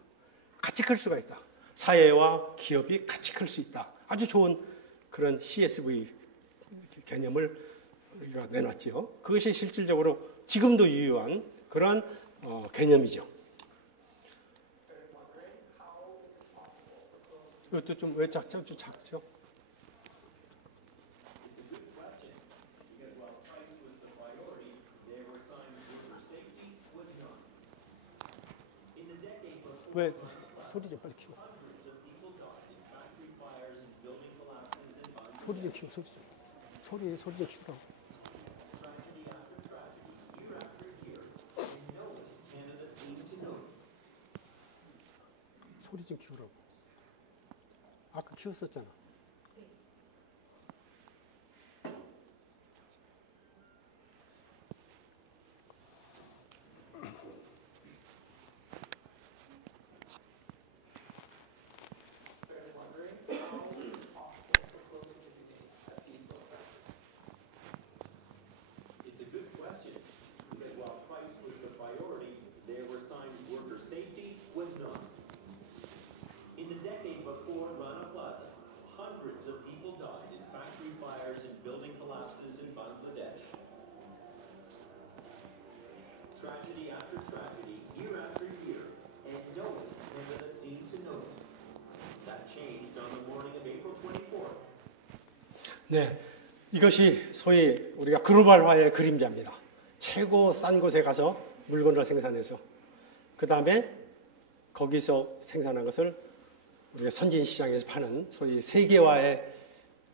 같이 클 수가 있다. 사회와 기업이 같이 클 수 있다. 아주 좋은 그런 CSV 개념을 우리가 내놨지요. 그것이 실질적으로 지금도 유효한 그런 개념이죠. 이것도 좀 왜 작죠? 왜 소리 좀 빨리 키워. 소리 좀 키워. 소리 좀 키우라고. 소리 좀 키우라고. 아까 키웠었잖아. Tragedy after tragedy, year after year, and no one has ever seemed to notice. That changed on the morning of April 24th. 네, 이것이 소위 우리가 글로벌화의 그림자입니다. 최고 싼 곳에 가서 물건을 생산해서 그 다음에 거기서 생산한 것을 우리가 선진 시장에서 파는 소위 세계화의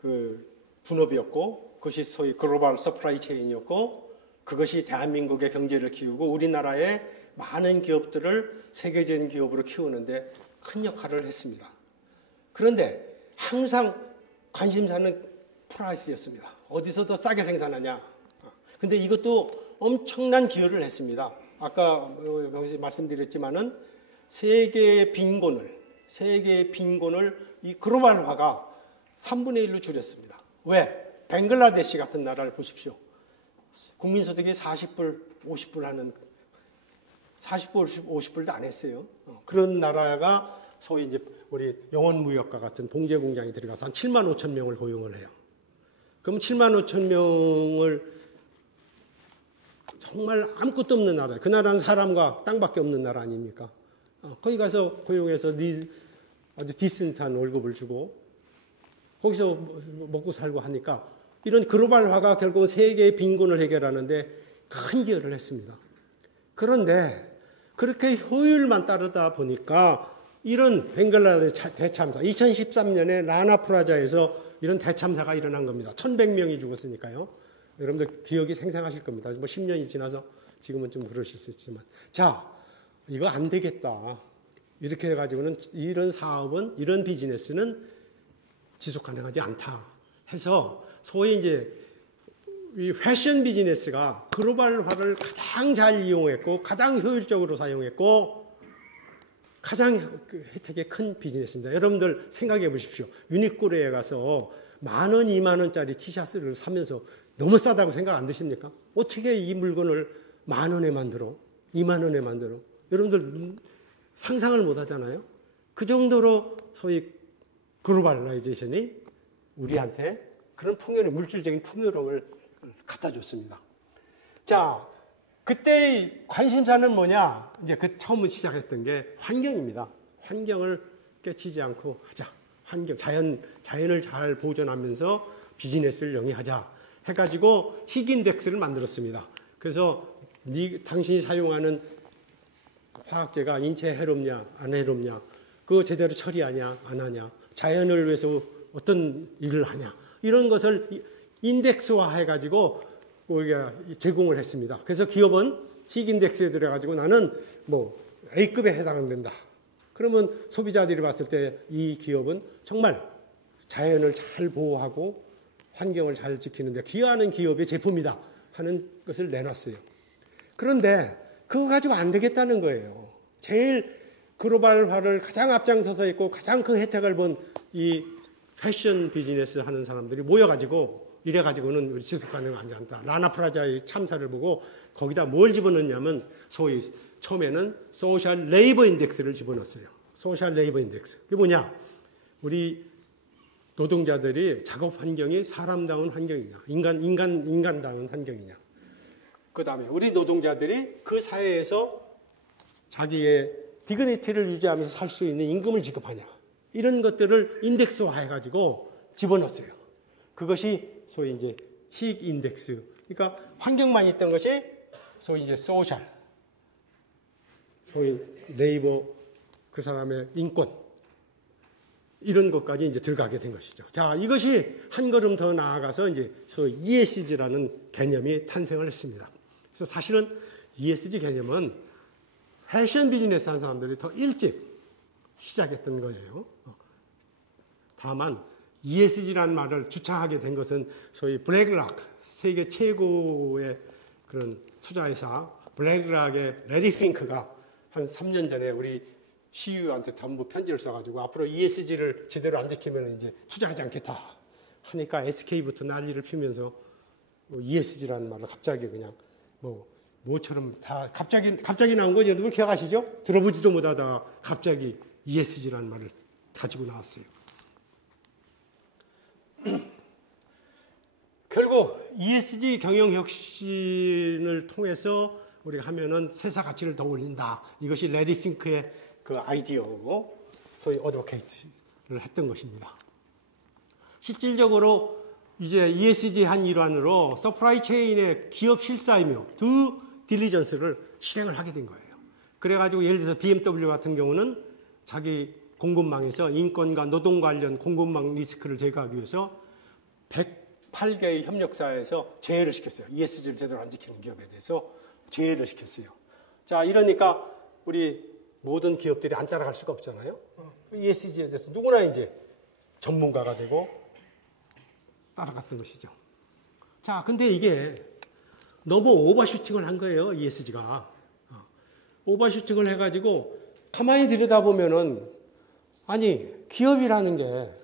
그 분업이었고 그것이 소위 글로벌 서플라이 체인이었고 그것이 대한민국의 경제를 키우고 우리나라의 많은 기업들을 세계적인 기업으로 키우는데 큰 역할을 했습니다. 그런데 항상 관심사는 프라이스였습니다. 어디서 더 싸게 생산하냐. 근데 이것도 엄청난 기여를 했습니다. 아까 여기서 말씀드렸지만은 세계의 빈곤을 이 글로벌화가 3분의 1로 줄였습니다. 왜? 벵글라데시 같은 나라를 보십시오. 국민소득이 40불, 50불 하는 40불, 50불도 안 했어요. 그런 나라가 소위 이제 우리 영원무역과 같은 봉제 공장이 들어가서 한 7만 5천 명을 고용을 해요. 그럼 7만 5천 명을 정말 아무것도 없는 나라, 그 나라는 사람과 땅밖에 없는 나라 아닙니까? 거기 가서 고용해서 아주 디센트한 월급을 주고 거기서 먹고 살고 하니까 이런 글로벌화가 결국 세계의 빈곤을 해결하는데 큰 기여를 했습니다. 그런데 그렇게 효율만 따르다 보니까 이런 벵글라데시 대참사, 2013년에 라나프라자에서 이런 대참사가 일어난 겁니다. 1,100명이 죽었으니까요. 여러분들 기억이 생생하실 겁니다. 뭐 10년이 지나서 지금은 좀 그러실 수 있지만. 자, 이거 안 되겠다. 이렇게 해가지고는 이런 사업은, 이런 비즈니스는 지속 가능하지 않다. 해서 소위 이제 이 패션 비즈니스가 글로벌화를 가장 잘 이용했고, 가장 효율적으로 사용했고, 가장 혜택이 큰 비즈니스입니다. 여러분들 생각해 보십시오. 유니클로에 가서 10,000원, 20,000원짜리 티셔츠를 사면서 너무 싸다고 생각 안 드십니까? 어떻게 이 물건을 10,000원에 만들어? 20,000원에 만들어? 여러분들 상상을 못 하잖아요. 그 정도로 소위 글로벌라이제이션이 우리한테 그런 풍요로움, 물질적인 풍요로움을 갖다 줬습니다. 자, 그때의 관심사는 뭐냐? 이제 그 처음 시작했던 게 환경입니다. 환경을 깨치지 않고 하자. 환경, 자연을 잘 보존하면서 비즈니스를 영위하자. 해가지고 희귀인덱스를 만들었습니다. 그래서 당신이 사용하는 화학제가 인체에 해롭냐, 안 해롭냐, 그거 제대로 처리하냐, 안 하냐, 자연을 위해서 어떤 일을 하냐, 이런 것을 인덱스화 해가지고 우리가 제공을 했습니다. 그래서 기업은 희귀인덱스에 들어가지고 나는 뭐 A급에 해당된다. 그러면 소비자들이 봤을 때 이 기업은 정말 자연을 잘 보호하고 환경을 잘 지키는데 기여하는 기업의 제품이다 하는 것을 내놨어요. 그런데 그거 가지고 안 되겠다는 거예요. 제일 글로벌화를 가장 앞장서서 있고 가장 큰 혜택을 본 이 패션 비즈니스 하는 사람들이 모여가지고 이래가지고는 우리 지속 가능하지 않다. 라나 프라자의 참사를 보고 거기다 뭘 집어넣냐면 소위 처음에는 소셜 레이버 인덱스를 집어넣었어요. 소셜 레이버 인덱스. 그게 뭐냐? 우리 노동자들이 작업 환경이 사람다운 환경이냐, 인간다운 환경이냐. 그 다음에 우리 노동자들이 그 사회에서 자기의 디그니티를 유지하면서 살 수 있는 임금을 지급하냐. 이런 것들을 인덱스화 해가지고 집어넣었어요. 그것이 소위 이제 희익 인덱스. 그러니까 환경만 있던 것이 소위 이제 소셜, 소위 레이버, 그 사람의 인권, 이런 것까지 이제 들어가게 된 것이죠. 자, 이것이 한 걸음 더 나아가서 이제 소위 ESG라는 개념이 탄생을 했습니다. 그래서 사실은 ESG 개념은 패션 비즈니스 한 사람들이 더 일찍 시작했던 거예요. 다만 ESG라는 말을 주창하게 된 것은 소위 블랙락, 세계 최고의 그런 투자회사 블랙락의 레리 핑크가 한 3년 전에 우리 CEO한테 전부 편지를 써가지고 앞으로 ESG를 제대로 안 지키면 이제 투자하지 않겠다 하니까 SK부터 난리를 피우면서 ESG라는 말을 갑자기 그냥 뭐처럼 다 갑자기 나온 거 여러분 기억하시죠? 들어보지도 못하다가 갑자기 ESG라는 말을 가지고 나왔어요. 결국 ESG 경영 혁신을 통해서 우리가 하면은 세사 가치를 더 올린다. 이것이 레리 핑크의 그 아이디어고 소위 어드보케이트를 했던 것입니다. 실질적으로 이제 ESG 한 일환으로 서프라이 체인의 기업 실사이며 두 딜리전스를 실행을 하게 된 거예요. 그래가지고 예를 들어서 BMW 같은 경우는 자기 공급망에서 인권과 노동 관련 공급망 리스크를 제거하기 위해서 108개의 협력사에서 제외를 시켰어요. ESG를 제대로 안 지키는 기업에 대해서 제외를 시켰어요. 자, 이러니까 우리 모든 기업들이 안 따라갈 수가 없잖아요. ESG에 대해서 누구나 이제 전문가가 되고 따라갔던 것이죠. 자, 근데 이게 너무 오버슈팅을 한 거예요, ESG가. 오버슈팅을 해가지고 가만히 들여다보면은 아니, 기업이라는 게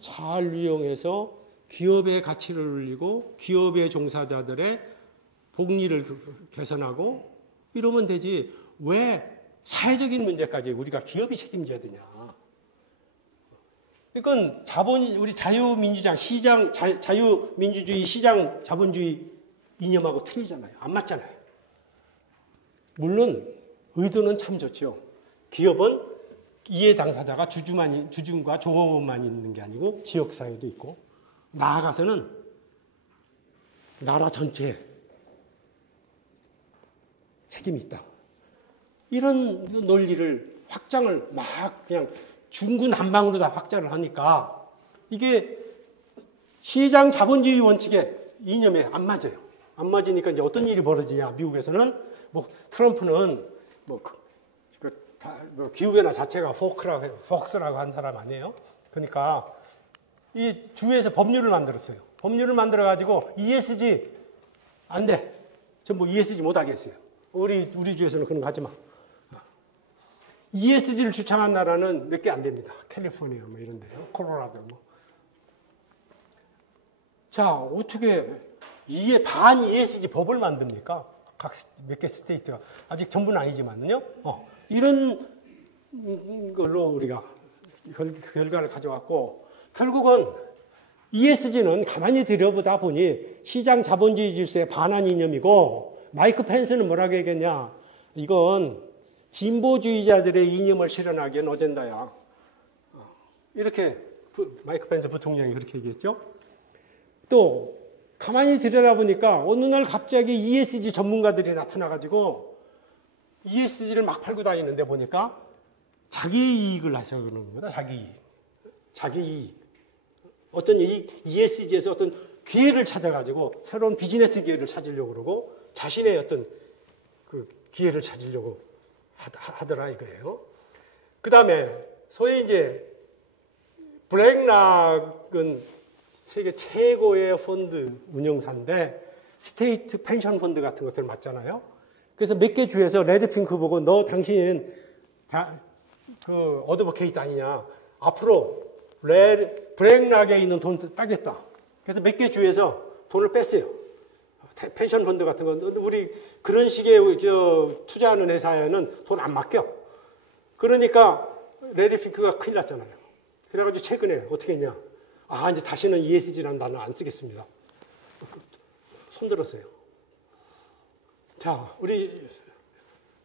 잘 이용해서 기업의 가치를 올리고 기업의 종사자들의 복리를 개선하고 이러면 되지 왜 사회적인 문제까지 우리가 기업이 책임져야 되냐. 이건 우리 자유민주주의 시장 자본주의 이념하고 틀리잖아요. 안 맞잖아요. 물론 의도는 참 좋죠. 기업은 이해 당사자가 주주과 종업원만 있는 게 아니고 지역사회도 있고 나아가서는 나라 전체에 책임이 있다. 이런 논리를 확장을 막 그냥 중구난방으로 다 확장을 하니까 이게 시장 자본주의 원칙의 이념에 안 맞아요. 안 맞으니까 이제 어떤 일이 벌어지냐. 미국에서는 트럼프는 기후변화 자체가 폭스라고 한 사람 아니에요? 그러니까 이 주에서 법률을 만들었어요. 법률을 만들어가지고 ESG 안 돼. 전부 ESG 못하게 했어요. 우리 주에서는 그런 거 하지 마. ESG를 주창한 나라는 몇 개 안 됩니다. 캘리포니아 이런 데요. 콜로라도 자, 어떻게 반 ESG 법을 만듭니까? 몇 개 스테이트가 아직 전부는 아니지만요. 이런 걸로 우리가 결과를 가져왔고 결국은 ESG는 가만히 들여보다 보니 시장 자본주의 질서에 반한 이념이고 마이크 펜스는 뭐라고 얘기했냐. 이건 진보주의자들의 이념을 실현하기엔 어젠다야. 이렇게 마이크 펜스 부통령이 그렇게 얘기했죠. 또 가만히 들여다보니까 어느 날 갑자기 ESG 전문가들이 나타나가지고 ESG를 막 팔고 다니는데 보니까 자기 이익을 해서 그러는 겁니다. 자기 이익. 어떤 ESG에서 어떤 기회를 찾아가지고 새로운 비즈니스 기회를 찾으려고 그러고 자신의 어떤 그 기회를 찾으려고 하더라 이거예요. 그 다음에 소위 이제 블랙락은 세계 최고의 펀드 운영사인데 스테이트 펜션 펀드 같은 것을 맡잖아요. 그래서 몇 개 주에서 레드핑크 보고 너 당신은 그 어드보케이트 아니냐. 앞으로 브렉락에 있는 돈 따겠다. 그래서 몇 개 주에서 돈을 뺐어요. 펜션 펀드 같은 거. 우리 그런 식의 투자하는 회사에는 돈 안 맡겨. 그러니까 레리 핑크가 큰일 났잖아요. 그래가지고 최근에 어떻게 했냐. 이제 다시는 ESG라는 단어 안 쓰겠습니다. 손들었어요. 자, 우리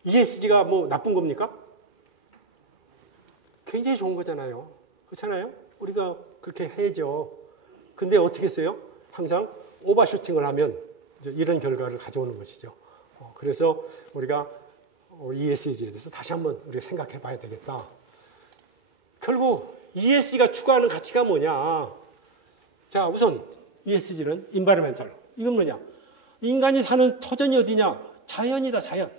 ESG가 뭐 나쁜 겁니까? 굉장히 좋은 거잖아요. 그렇잖아요? 우리가 그렇게 해야죠. 근데 어떻게 했어요? 항상 오버슈팅을 하면 이제 이런 결과를 가져오는 것이죠. 그래서 우리가 ESG에 대해서 다시 한번 우리가 생각해 봐야 되겠다. 결국 ESG가 추구하는 가치가 뭐냐? 자, 우선 ESG는 environmental. 이건 뭐냐? 인간이 사는 터전이 어디냐? 자연이다, 자연.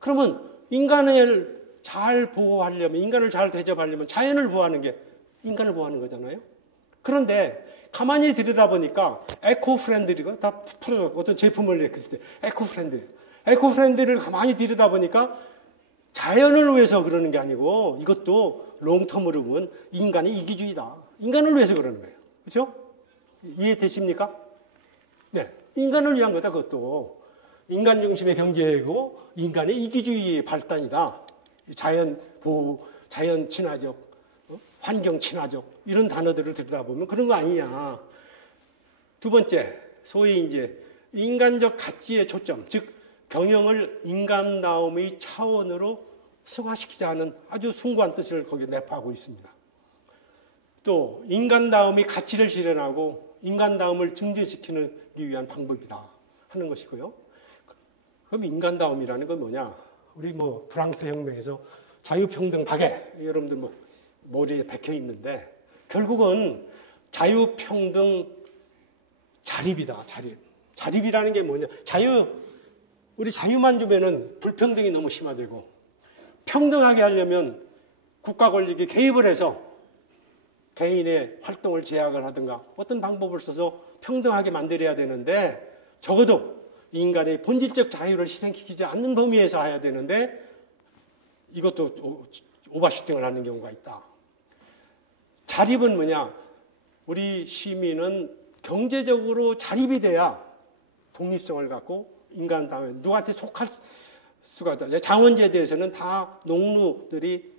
그러면 인간을 잘 보호하려면, 인간을 잘 대접하려면 자연을 보호하는 게 인간을 보호하는 거잖아요. 그런데 가만히 들여다보니까 에코프렌드리가 다 어떤 제품을 냈을 때 에코프렌드리를 가만히 들여다보니까 자연을 위해서 그러는 게 아니고 이것도 롱텀으로 보면 인간의 이기주의다. 인간을 위해서 그러는 거예요. 그렇죠? 이해되십니까? 네. 인간을 위한 거다, 그것도. 인간 중심의 경제고 인간의 이기주의의 발단이다. 자연 보호, 자연 친화적, 환경 친화적 이런 단어들을 들여다보면 그런 거 아니냐. 두 번째, 소위 이제 인간적 가치의 초점, 즉 경영을 인간다움의 차원으로 승화시키자 하는 아주 숭고한 뜻을 거기에 내포하고 있습니다. 또 인간다움이 가치를 실현하고 인간다움을 증진시키기 위한 방법이다 하는 것이고요. 그럼 인간다움이라는 건 뭐냐? 우리 뭐 프랑스 혁명에서 자유평등 박애 여러분들 뭐 머리에 박혀 있는데 결국은 자유평등 자립이다. 자립이라는 게 뭐냐? 우리 자유만 주면은 불평등이 너무 심화되고 평등하게 하려면 국가 권력이 개입을 해서 개인의 활동을 제약을 하든가 어떤 방법을 써서 평등하게 만들어야 되는데 적어도 인간의 본질적 자유를 희생시키지 않는 범위에서 해야 되는데 이것도 오버슈팅을 하는 경우가 있다. 자립은 뭐냐? 우리 시민은 경제적으로 자립이 돼야 독립성을 갖고 인간다움에 누구한테 속할 수가 있다. 장원제도에서는 다 농노들이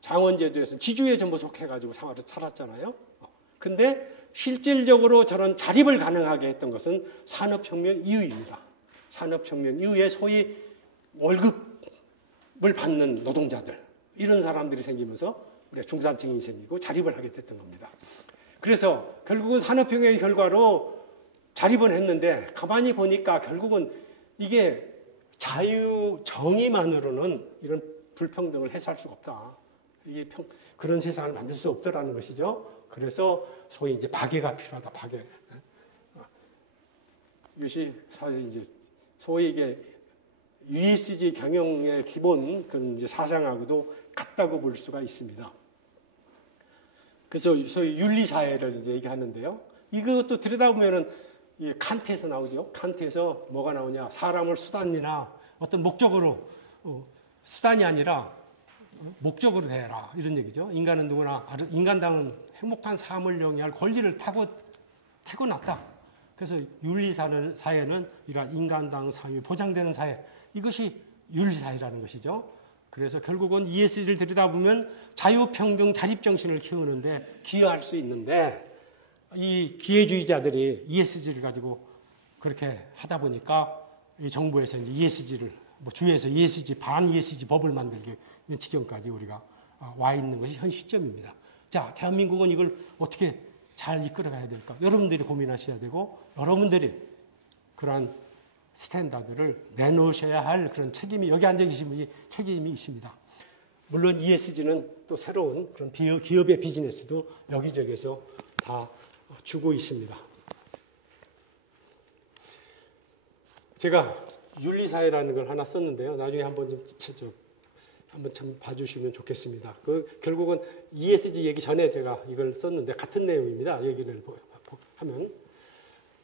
장원제도에서는 지주에 전부 속해가지고 생활을 살았잖아요. 근데 실질적으로 저런 자립을 가능하게 했던 것은 산업혁명 이후입니다. 산업혁명 이후에 소위 월급을 받는 노동자들 이런 사람들이 생기면서 우리가 중산층이 생기고 자립을 하게 됐던 겁니다. 그래서 결국은 산업혁명의 결과로 자립은 했는데 가만히 보니까 결국은 이게 자유 정의만으로는 이런 불평등을 해소할 수가 없다. 이게 그런 세상을 만들 수 없다라는 것이죠. 그래서 소위 이제 박애가 필요하다. 박애. 이것이 이제 소위 이게 ESG 경영의 기본 그런 이제 사상하고도 같다고 볼 수가 있습니다. 그래서 소위 윤리 사회를 이제 얘기하는데요. 이것도 들여다보면은 칸트에서 나오죠. 칸트에서 뭐가 나오냐? 사람을 수단이나 어떤 목적으로 수단이 아니라 목적으로 대해라 이런 얘기죠. 인간은 누구나 인간다운 행복한 삶을 영위할 권리를 타고났다. 그래서 윤리사회는 이러한 인간다운 삶이 보장되는 사회 이것이 윤리사회라는 것이죠. 그래서 결국은 ESG를 들여다보면 자유평등 자립정신을 키우는데 기여할 수 있는데 이 기회주의자들이 ESG를 가지고 그렇게 하다 보니까 이 정부에서 이제 ESG를 주에서 ESG 반 ESG 법을 만들기 지경까지 우리가 와 있는 것이 현 시점입니다. 자, 대한민국은 이걸 어떻게 잘 이끌어가야 될까? 여러분들이 고민하셔야 되고 여러분들이 그러한 스탠다드를 내놓으셔야 할 그런 책임이 여기 앉아 계신 분이 책임이 있습니다. 물론 ESG는 또 새로운 그런 기업의 비즈니스도 여기저기서 다 주고 있습니다. 제가 윤리사회라는 걸 하나 썼는데요. 나중에 한번 참 봐주시면 좋겠습니다. 결국은 ESG 얘기 전에 제가 이걸 썼는데 같은 내용입니다. 얘기를 하면.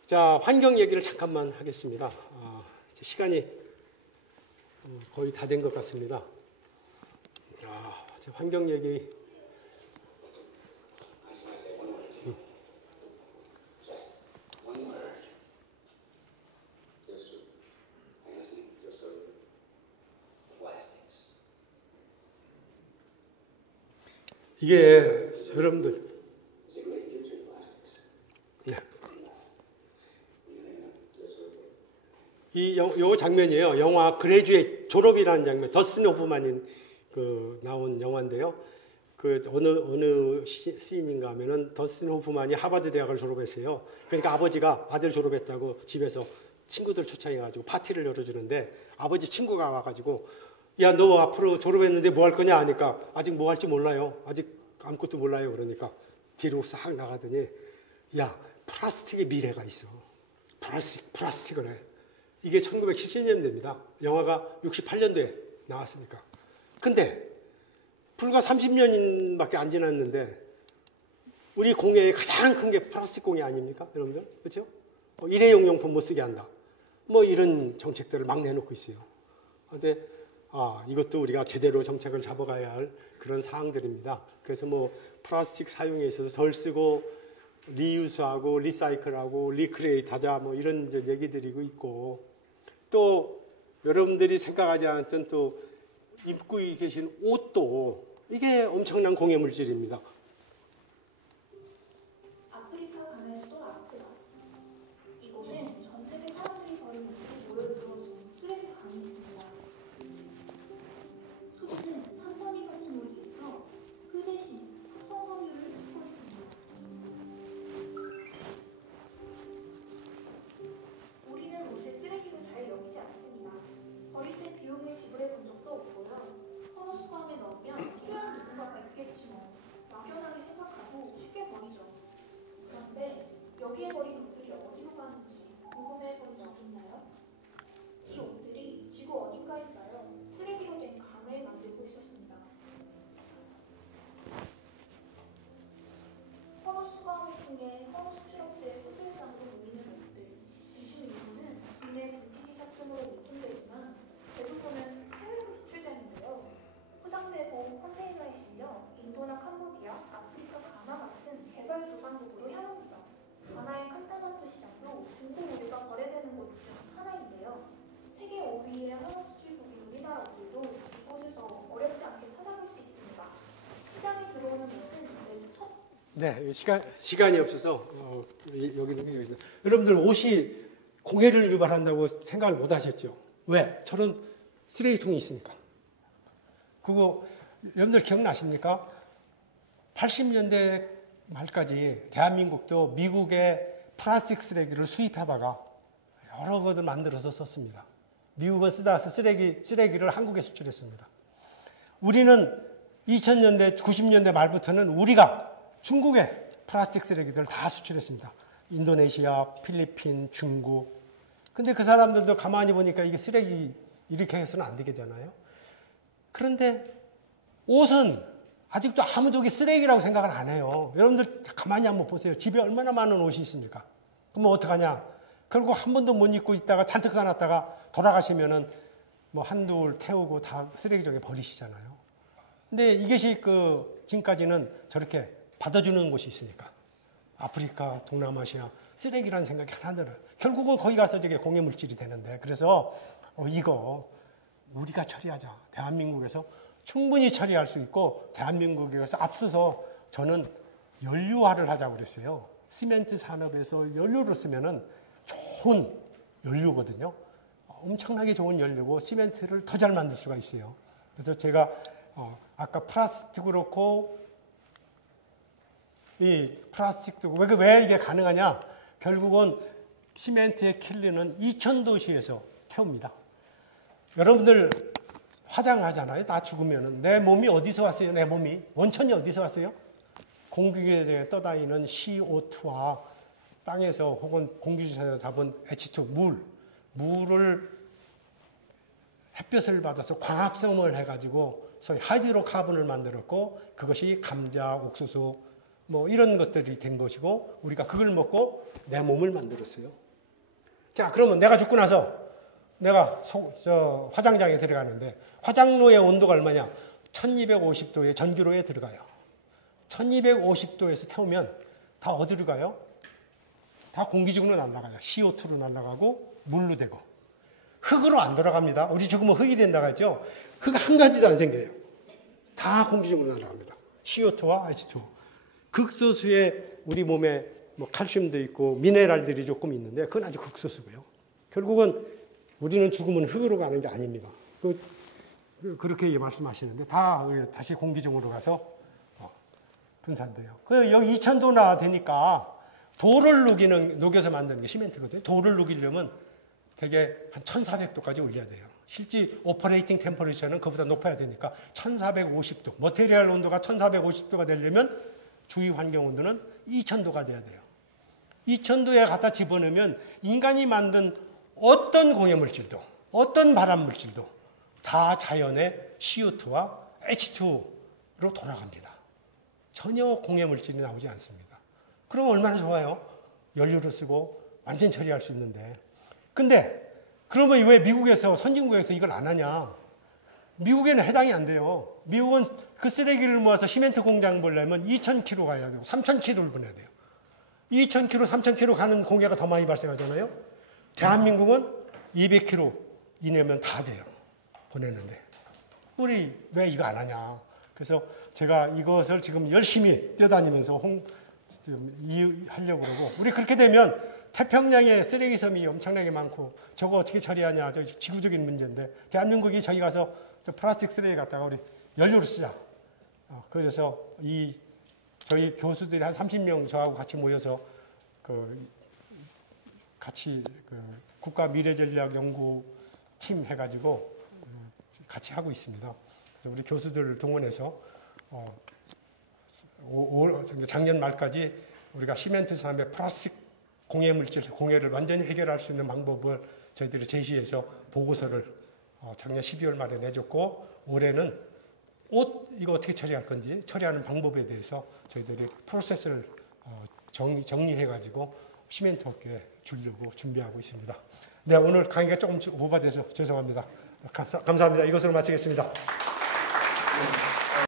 자, 환경 얘기를 잠깐만 하겠습니다. 시간이 거의 다 된 것 같습니다. 환경 얘기. 이게 여러분들 요 장면이에요. 영화 그레듀에이트 졸업이라는 장면. 더스틴 호프만이 나온 영화인데요. 어느 씬인가 하면은 더스틴 호프만이 하버드 대학을 졸업했어요. 그러니까 아버지가 아들 졸업했다고 집에서 친구들 초청해가지고 파티를 열어주는데 아버지 친구가 와가지고 야, 너 앞으로 졸업했는데 뭐 할 거냐 하니까 아직 뭐 할지 몰라요. 아직 아무것도 몰라요. 그러니까 뒤로 싹 나가더니 야, 플라스틱의 미래가 있어. 플라스틱을 해. 이게 1970년대입니다. 영화가 68년도에 나왔으니까. 근데 불과 30년밖에 안 지났는데 우리 공해의 가장 큰 게 플라스틱 공해 아닙니까? 여러분들? 그렇죠? 일회용 용품 못 쓰게 한다. 뭐 이런 정책들을 막 내놓고 있어요. 근데 이것도 우리가 제대로 정책을 잡아가야 할 그런 사항들입니다. 그래서 뭐 플라스틱 사용에 있어서 덜 쓰고 리유스하고 리사이클하고 리크리에이트 하자 뭐 이런 얘기들이 있고 또 여러분들이 생각하지 않았던 또 입고 계신 옷도 이게 엄청난 공해 물질입니다. 아프리카 강의 수도 아프다. 이곳은 전 세계 사람들이 버린 물이 모여들어진 쓰레기 강이 있습니다. 소재는 산더미 같은 물이에서 그 대신 합성 섬유를 싣고 있습니다. 우리는 옷을 쓰레기로 잘 여기지 않습니다. 버릴 때 비용을 지불해 본 적도 없고요. 헌옷수거함에 넣으면 필요한 누군가가 있겠지 뭐. 막연하게 생각하고 쉽게 버리죠. 그런데 여기에 버린 옷들이 어디로 가는지 궁금해 본 적 있나요? 이 옷들이 지구 어딘가에 쌓여 쓰레기로 된 강을 만들고 있었습니다. 헌옷수거함을 통해 헌옷수출업체의 선별장으로 모이는 옷들. 이 중 일부는 국내 빈티지 샵등으로 유통되지만 대부분은 해외로 수출되는데요. 포장되고 컨테이너에 실려 인도나 캄보디아, 아프리카 가나 같은 개발도상국으로 향합니다. 가나의 칸타만두 시장도 중고 의류가 거래되는 곳 중 하나인데요. 세계 5위의 한우 수출국인 우리나라 옷들도 이곳에서 어렵지 않게 찾아볼 수 있습니다. 시장에 들어오는 옷은 매주 첫. 네, 시간이 없어서 여기도 여러분들 옷이 공해를 유발한다고 생각을 못 하셨죠? 왜? 저런 쓰레기통이 있으니까. 그거 여러분들 기억나십니까? 80년대 말까지 대한민국도 미국의 플라스틱 쓰레기를 수입하다가 여러 것을 만들어서 썼습니다. 미국은 쓰다 쓰레기를 한국에 수출했습니다. 우리는 2000년대, 90년대 말부터는 우리가 중국에 플라스틱 쓰레기들을 다 수출했습니다. 인도네시아, 필리핀, 중국. 근데 그 사람들도 가만히 보니까 이게 쓰레기 이렇게 해서는 안 되겠잖아요. 그런데 옷은 아직도 아무도 쓰레기라고 생각을 안 해요. 여러분들 가만히 한번 보세요. 집에 얼마나 많은 옷이 있습니까? 그러면 어떡하냐? 결국 한 번도 못 입고 있다가 잔뜩 사놨다가 돌아가시면은 뭐 한둘 태우고 다 쓰레기통에 버리시잖아요. 근데 이것이 지금까지는 저렇게 받아주는 곳이 있으니까. 아프리카, 동남아시아, 쓰레기라는 생각이 하나 들어요. 결국은 거기 가서 저게 공해 물질이 되는데. 그래서 이거 우리가 처리하자. 대한민국에서 충분히 처리할 수 있고 대한민국에서 앞서서 저는 연료화를 하자고 그랬어요. 시멘트 산업에서 연료를 쓰면은 좋은 연료거든요. 엄청나게 좋은 연료고 시멘트를 더 잘 만들 수가 있어요. 그래서 제가 아까 플라스틱도 그렇고 이 플라스틱도 왜 이게 가능하냐? 결국은 시멘트의 킬리는 2000도시에서 태웁니다. 여러분들 화장하잖아요. 다 죽으면은 내 몸이 어디서 왔어요? 내 몸이 원천이 어디서 왔어요? 공기에 떠다니는 CO2와 땅에서 혹은 공기중에서 잡은 H2 물을 햇볕을 받아서 광합성을 해가지고 소위 하이드로카본을 만들었고 그것이 감자, 옥수수 뭐 이런 것들이 된 것이고 우리가 그걸 먹고 내 몸을 만들었어요. 자, 그러면 내가 죽고 나서 내가 화장장에 들어가는데 화장로의 온도가 얼마냐? 1250도의 전기로에 들어가요. 1250도에서 태우면 다 어디로 가요? 다 공기중으로 날아가요. CO2로 날아가고 물로 되고. 흙으로 안 돌아갑니다. 우리 죽으면 흙이 된다고 하죠. 흙 한 가지도 안 생겨요. 다 공기중으로 날아갑니다. CO2와 H2O. 극소수의 우리 몸에 뭐 칼슘도 있고 미네랄들이 조금 있는데 그건 아주 극소수고요. 결국은 우리는 죽으면 흙으로 가는 게 아닙니다. 그렇게 말씀하시는데 다 다시 공기중으로 가서 분산돼요. 여기 2000도나 되니까 돌을 녹여서 만드는 게 시멘트거든요. 돌을 녹이려면 되게 한 1400도까지 올려야 돼요. 실제 오퍼레이팅 템퍼레이처는 그보다 높아야 되니까 1450도, 머테리얼 온도가 1450도가 되려면 주위 환경 온도는 2000도가 돼야 돼요. 2000도에 갖다 집어넣으면 인간이 만든 어떤 공해물질도, 어떤 발암물질도 다 자연의 CO2와 H2로 돌아갑니다. 전혀 공해물질이 나오지 않습니다. 그럼 얼마나 좋아요? 연료를 쓰고 완전 처리할 수 있는데. 근데 그러면 왜 미국에서, 선진국에서 이걸 안 하냐? 미국에는 해당이 안 돼요. 미국은 그 쓰레기를 모아서 시멘트 공장 보려면 2000km 가야 되고 3000km를 보내야 돼요. 2000km, 3000km 가는 공해가 더 많이 발생하잖아요. 대한민국은 200km 이내면 다 돼요. 보내는데. 우리 왜 이거 안 하냐? 그래서 제가 이것을 지금 열심히 뛰어다니면서 하려고 그러고, 우리 그렇게 되면 태평양에 쓰레기 섬이 엄청나게 많고 저거 어떻게 처리하냐, 저 지구적인 문제인데 대한민국이 저기 가서 저 플라스틱 쓰레기 갖다가 우리 연료로 쓰자. 그래서 저희 교수들이 한 30명 저하고 같이 모여서 같이 국가 미래전략 연구 팀 해가지고 같이 하고 있습니다. 그래서 우리 교수들을 동원해서 작년 말까지 우리가 시멘트 산업의 플라스틱 공해를 완전히 해결할 수 있는 방법을 저희들이 제시해서 보고서를 작년 12월 말에 내줬고, 올해는 옷 이거 어떻게 처리할 건지 처리하는 방법에 대해서 저희들이 프로세스를 정리해가지고 시멘트 업계에 주려고 준비하고 있습니다. 네, 오늘 강의가 조금 오버돼서 죄송합니다. 감사합니다. 이것으로 마치겠습니다.